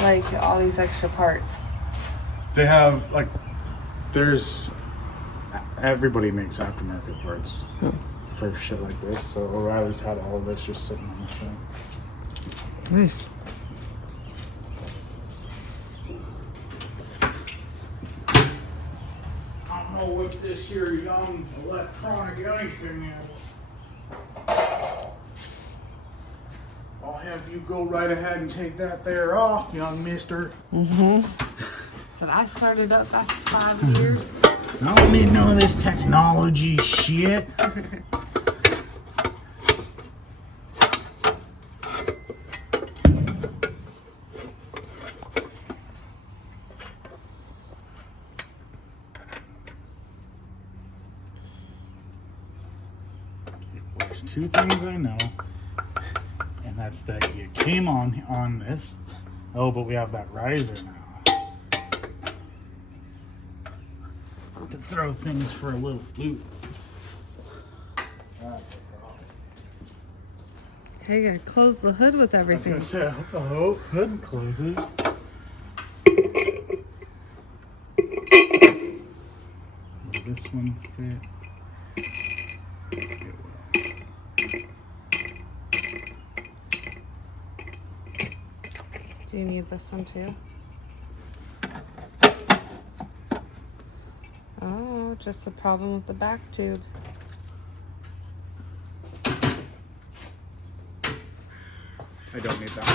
Like all these extra parts. They have everybody makes aftermarket parts for shit like this. So O'Reilly's had all of this just sitting on the shelf. Nice. I don't know what this here young electronic anything is. I'll have you go right ahead and take that there off, young mister. So I started up after 5 years. I don't need none of this technology shit. There's two things I know, and that's that you came on this. Oh, but we have that riser now to throw things for a little loop. Hey, you gotta close the hood with I was everything. gonna say, I hope the hood closes. Will this one fit? It will. Do you need this one too? Oh, just a problem with the back tube. I don't need that.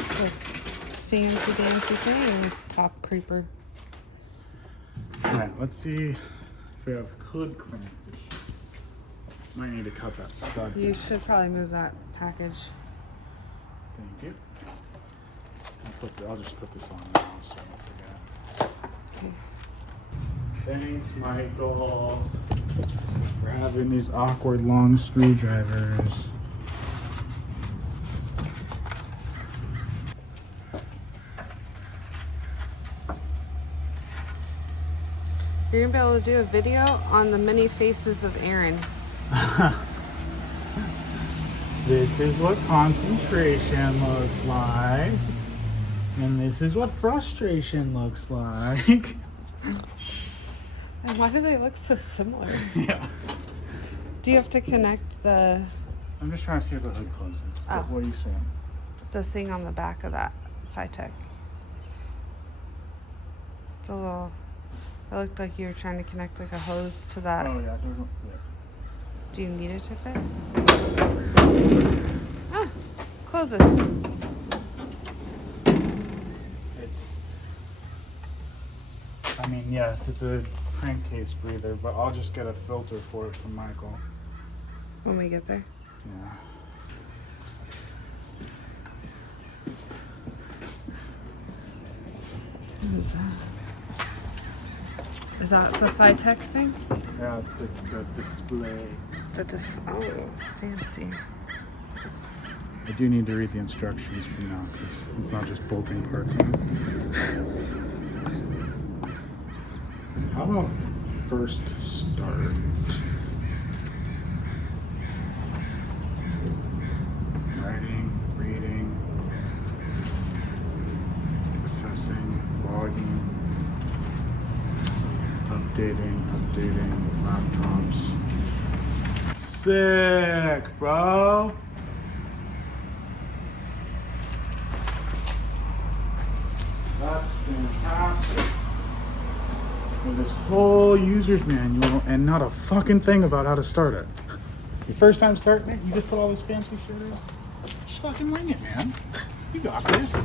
It's a fancy dancy thing, this top creeper. Alright, let's see if we have hood clearance. Might need to cut that stud. You should probably move that package. Thank you. I'll just put this on now so I don't forget. Thanks, Michael, for having these awkward long screwdrivers. You're gonna be able to do a video on the many faces of Aaron. This is what concentration looks like. And this is what frustration looks like. And why do they look so similar? Yeah. Do you have to connect the I'm just trying to see if the hood closes. Oh. What are you saying? thing on the back of that FiTech? It's a little. It looked like you were trying to connect like a hose to that. Oh yeah, it doesn't fit. Do you need it to fit? Ah, closes. I mean, yes, it's a crankcase breather, but I'll just get a filter for it from Michael. When we get there. Yeah. What is that? Is that the FiTech thing? Yeah, it's the display. Oh, fancy. I do need to read the instructions from now because it's not just bolting parts on. How about first start? Writing, reading, accessing, logging, updating laptops. Sick, bro. That's fantastic. With this whole user's manual and not a fucking thing about how to start it. Your first time starting it, you just put all this fancy shit in. Just fucking wing it, man. You got this.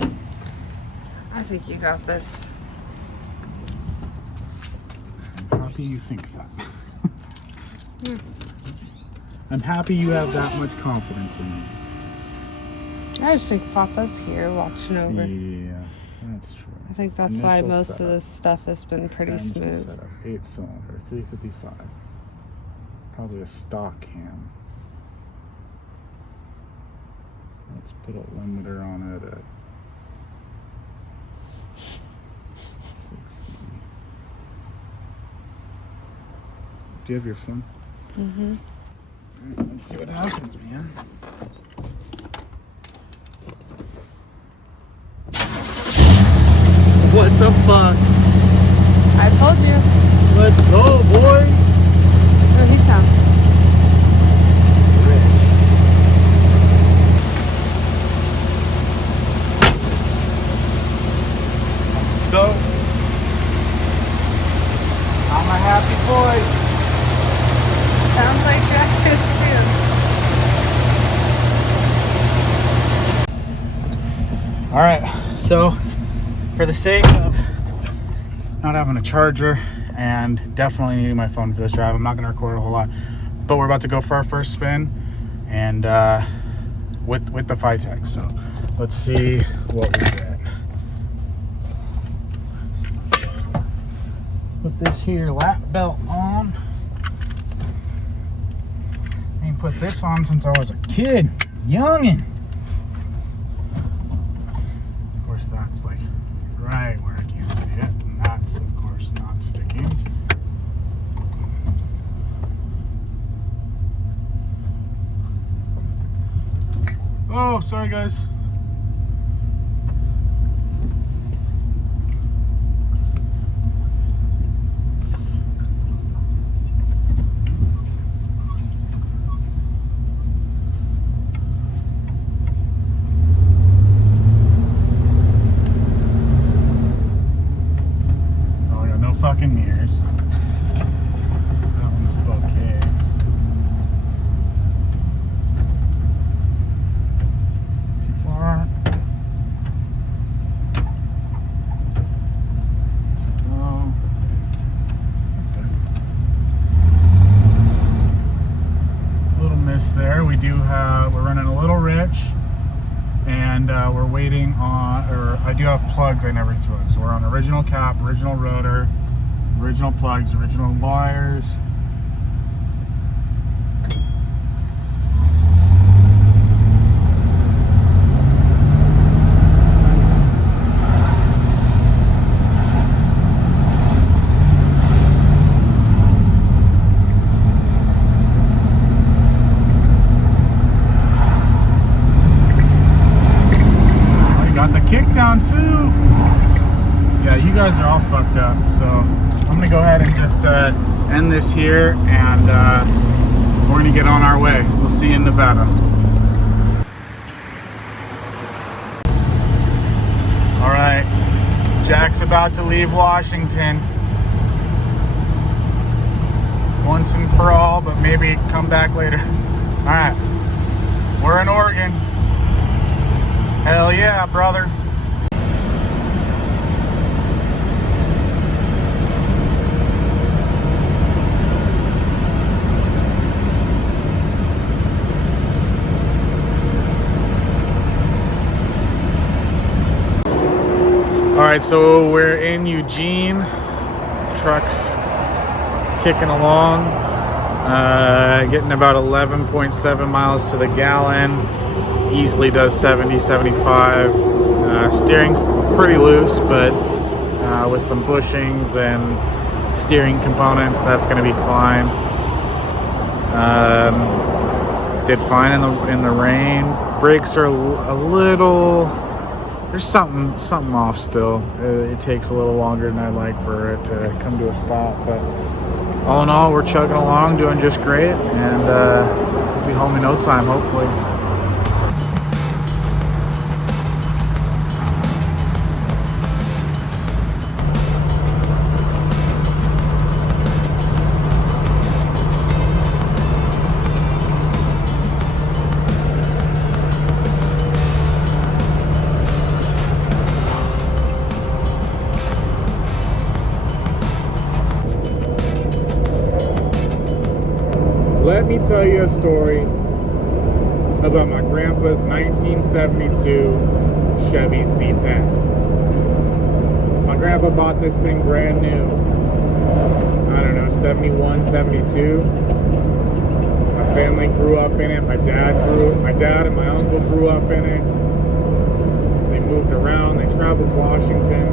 I think you got this. I'm happy you think that. I'm happy you have that much confidence in me. I just think Papa's here watching over. Yeah, that's true. I think that's why Initial most setup. of this stuff has been pretty Engine smooth. Setup, 8-cylinder, 355. Probably a stock cam. Let's put a limiter on it at 60. Do you have your phone? Mm-hmm. Alright, let's see what happens, man. What the fuck? I told you. Let's go, boy! Oh, he sounds. I'm stoked. I'm a happy boy. Sounds like Jack is too. All right, so for the sake of not having a charger and definitely needing my phone for this drive, I'm not gonna record a whole lot, but we're about to go for our first spin and with the FiTech. So let's see what we get. Put this here lap belt on. I ain't put this on since I was a kid, youngin'. Of course, that's like right where I can't see it, and that's of course not sticking. Oh, sorry guys. Oh, I got no fucking mirrors. That one's okay. Too far. Oh, that's good. A little miss there. We do have, we're running a little rich. And we're waiting on, or I do have plugs I never threw in. So we're on original cap, original rotor, original plugs, original wires. Got the kick down too. Yeah, you guys are all fucked up, so to end this here, and we're gonna get on our way. We'll see you in Nevada. All right, Jack's about to leave Washington once and for all, but maybe come back later. All right, we're in Oregon. Hell yeah, brother. All right, so we're in Eugene. Truck's kicking along, getting about 11.7 miles to the gallon. Easily does 70, 75. Steering's pretty loose, but with some bushings and steering components, that's going to be fine. Did fine in the rain. Brakes are a little. There's something off still. It takes a little longer than I'd like for it to come to a stop, but all in all, we're chugging along, doing just great, and we'll be home in no time, hopefully. Let me tell you a story about my grandpa's 1972 Chevy C10. My grandpa bought this thing brand new. I don't know, 71, 72. My family grew up in it. My dad and my uncle grew up in it. They moved around. They traveled Washington.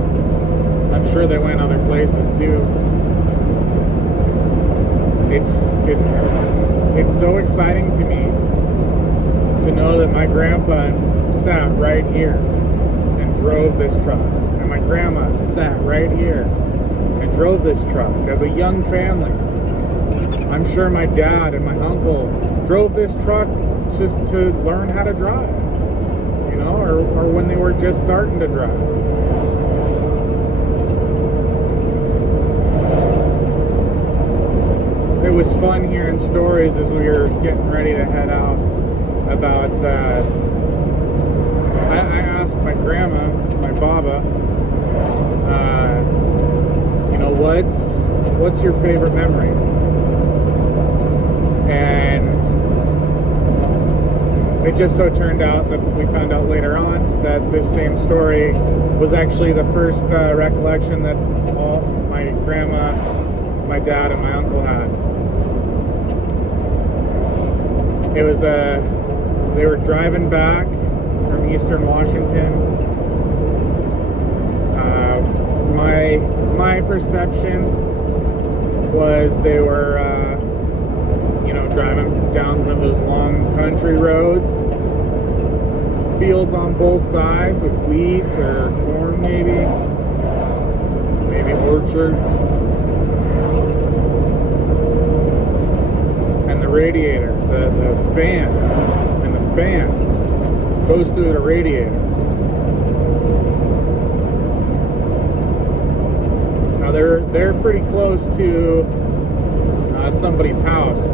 I'm sure they went other places too. It's so exciting to me to know that my grandpa sat right here and drove this truck, and my grandma sat right here and drove this truck as a young family. I'm sure my dad and my uncle drove this truck just to learn how to drive, you know, or when they were just starting to drive. It was fun hearing stories as we were getting ready to head out about, I asked my grandma, my baba, you know, what's your favorite memory? And it just so turned out that we found out later on that this same story was actually the first recollection that all my grandma, my dad, and my uncle had. It was they were driving back from Eastern Washington. My perception was they were, you know, driving down one of those long country roads, fields on both sides with wheat or corn, maybe orchards. Radiator, the fan, and the fan goes through the radiator. Now they're pretty close to somebody's house,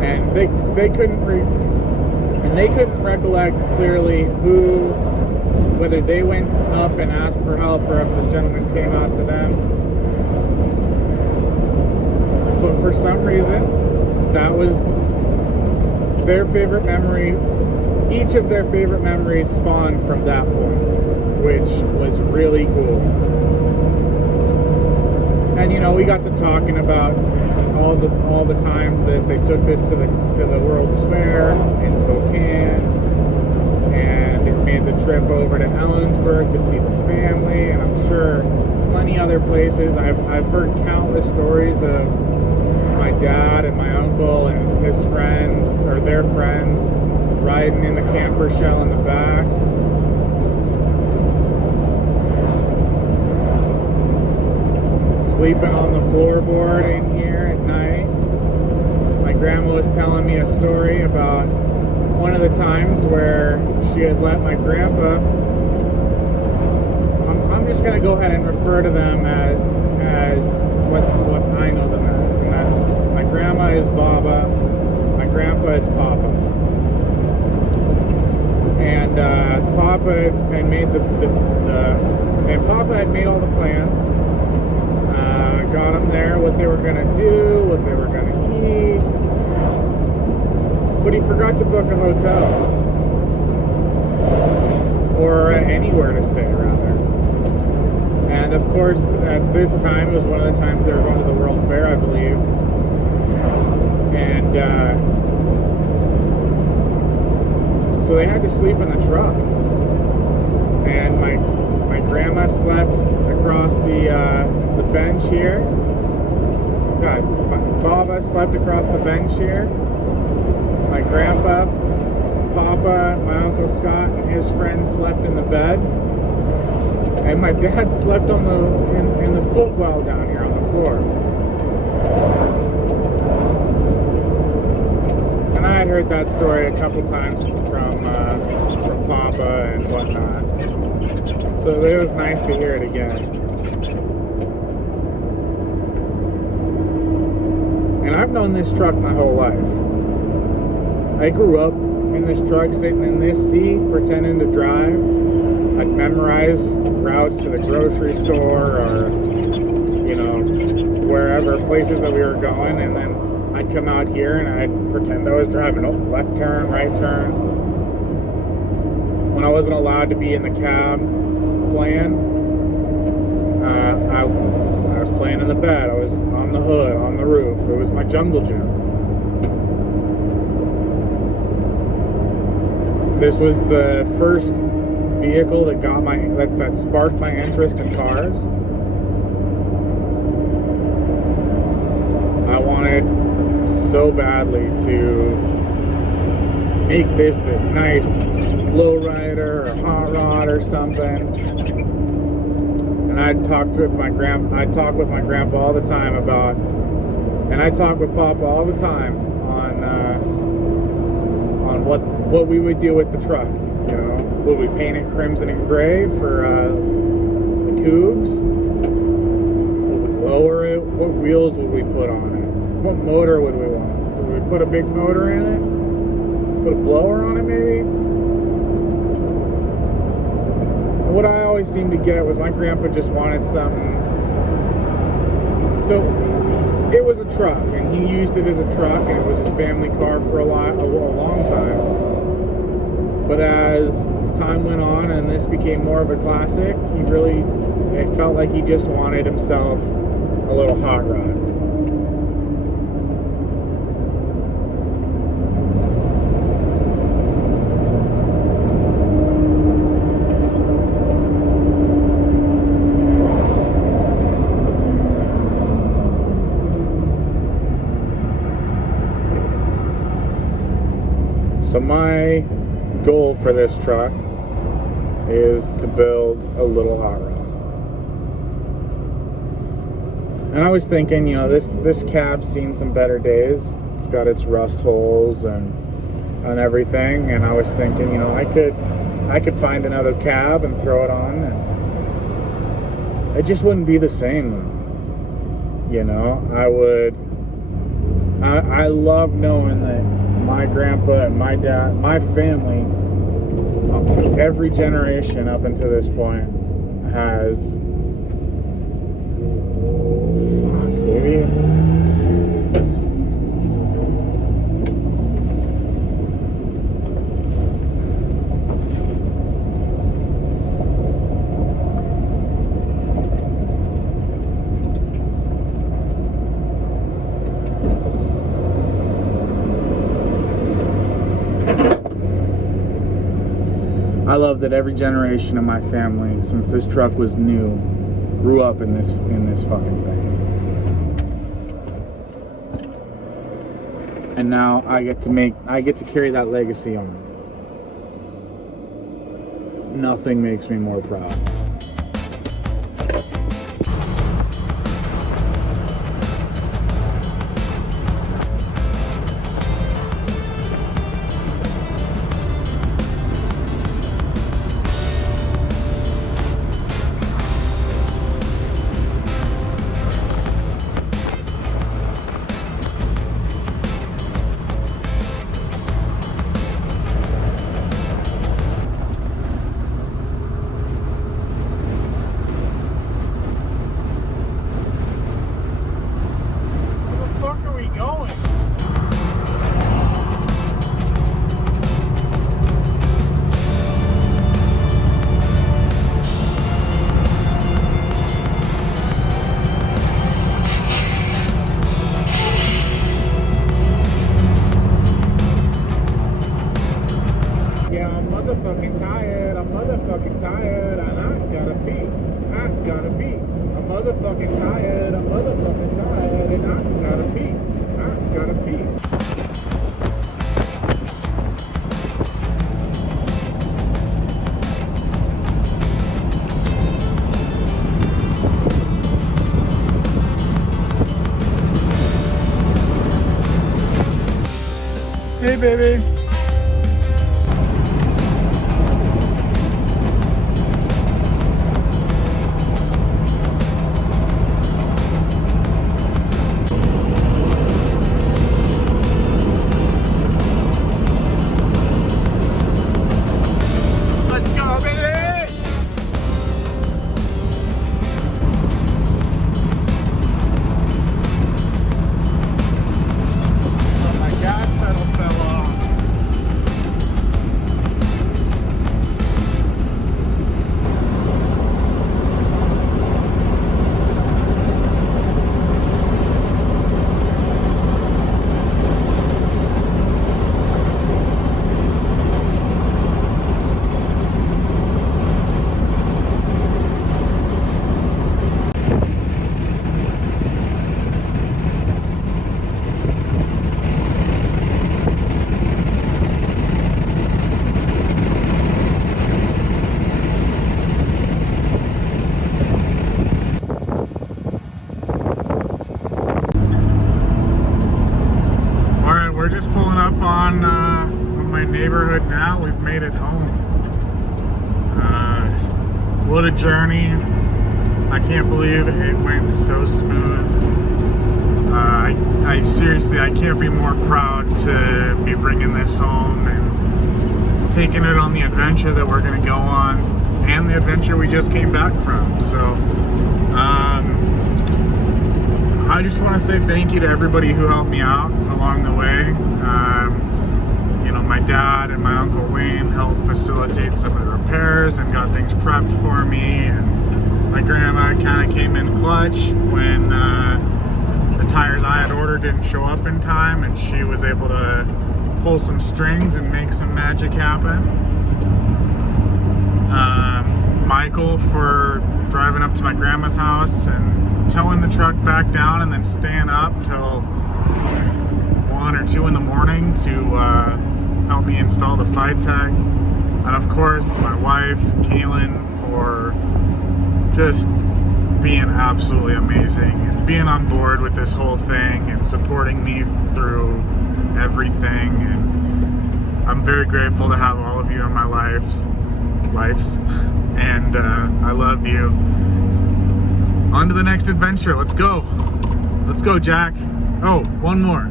and they couldn't recollect clearly whether they went up and asked for help or if the gentleman came out to them. But for some reason, that was their favorite memory. Each of their favorite memories spawned from that point, which was really cool. And you know, we got to talking about all the times that they took this to the World's Fair in Spokane, and they made the trip over to Ellensburg to see the family, and I'm sure plenty other places. I've heard countless stories of my dad and my uncle and his friends, or their friends, riding in the camper shell in the back. sleeping on the floorboard in here at night. My grandma was telling me a story about one of the times where she had let my grandpa, I'm just going to go ahead and refer to them as what I know them as, and that's my grandma is Baba, my grandpa is Papa. And Papa had made and Papa had made all the plans. Got them there, what they were gonna do, what they were gonna eat. But he forgot to book a hotel or anywhere to stay around there. And of course, at this time, it was one of the times they were going to the World Fair, I believe. And so they had to sleep in the truck. And my grandma slept across the bench here. God, Baba slept across the bench here. My grandpa, Papa, my Uncle Scott, and his friends slept in the bed. And my dad slept on in the footwell down here on the floor. And I had heard that story a couple times from Papa and whatnot. So it was nice to hear it again. And I've known this truck my whole life. I grew up in this truck, sitting in this seat, pretending to drive. I'd memorize routes to the grocery store or, you know, wherever, places that we were going, and then I'd come out here and I'd pretend I was driving. Oh, left turn, right turn. When I wasn't allowed to be in the cab playing, I was playing in the bed. I was on the hood, on the roof. It was my jungle gym. This was the first vehicle that got that sparked my interest in cars. I wanted so badly to make this nice lowrider or hot rod or something. And I'd talk with my grandpa all the time about, and I'd talk with Papa all the time on what we would do with the truck. You know, would we paint it crimson and gray for the Cougs? Would we lower it? What wheels would we put on it? What motor would we want? Would we put a big motor in it? Put a blower on it maybe? And what I always seemed to get was my grandpa just wanted something. So it was a truck, and he used it as a truck, and it was his family car for a long time. But as time went on and this became more of a classic, it felt like he just wanted himself a little hot rod. So my goal for this truck is to build a little hot rod. And I was thinking, you know, this cab's seen some better days. It's got its rust holes and everything, and I was thinking, you know, I could find another cab and throw it on, and it just wouldn't be the same though. You know, I love knowing that my grandpa and my dad, my family, every generation up until this point has, I love that every generation of my family, since this truck was new, grew up in this fucking thing. And now I get to carry that legacy on. Nothing makes me more proud. motherfucking tired. I'm motherfucking tired. And I gotta pee. I gotta pee. I'm motherfucking tired. I'm motherfucking tired. And I gotta pee. I gotta pee. Hey, baby. Let's go, baby. Oh, my gas pedal fell off. We're just pulling up on my neighborhood now. We've made it home. What a journey. I can't believe it went so smooth. I seriously, I can't be more proud to be bringing this home and taking it on the adventure that we're going to go on and the adventure we just came back from. So I just want to say thank you to everybody who helped me out along the way. You know, my dad and my Uncle Wayne helped facilitate some of the repairs and got things prepped for me. And my grandma kind of came in clutch when the tires I had ordered didn't show up in time, and she was able to pull some strings and make some magic happen. Michael for driving up to my grandma's house and towing the truck back down and then staying up till 1 or 2 in the morning to help me install the FiTech. And of course, my wife, Kaylin, for just being absolutely amazing and being on board with this whole thing and supporting me through everything. And I'm very grateful to have all of you in my lives. And I love you. On to the next adventure. Let's go. Let's go, Jack. Oh, one more.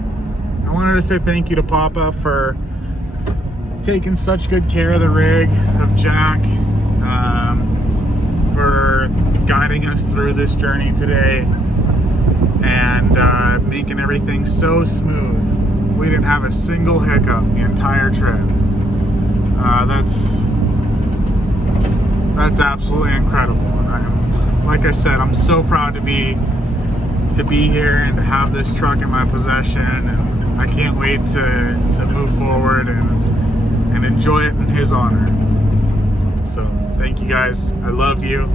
I wanted to say thank you to Papa for taking such good care of the rig, of Jack, for guiding us through this journey today and making everything so smooth. We didn't have a single hiccup the entire trip. That's absolutely incredible. Like I said, I'm so proud to be here and to have this truck in my possession, and I can't wait to move forward and enjoy it in his honor. So thank you guys. I love you.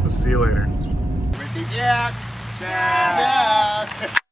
We'll see you later. Jack.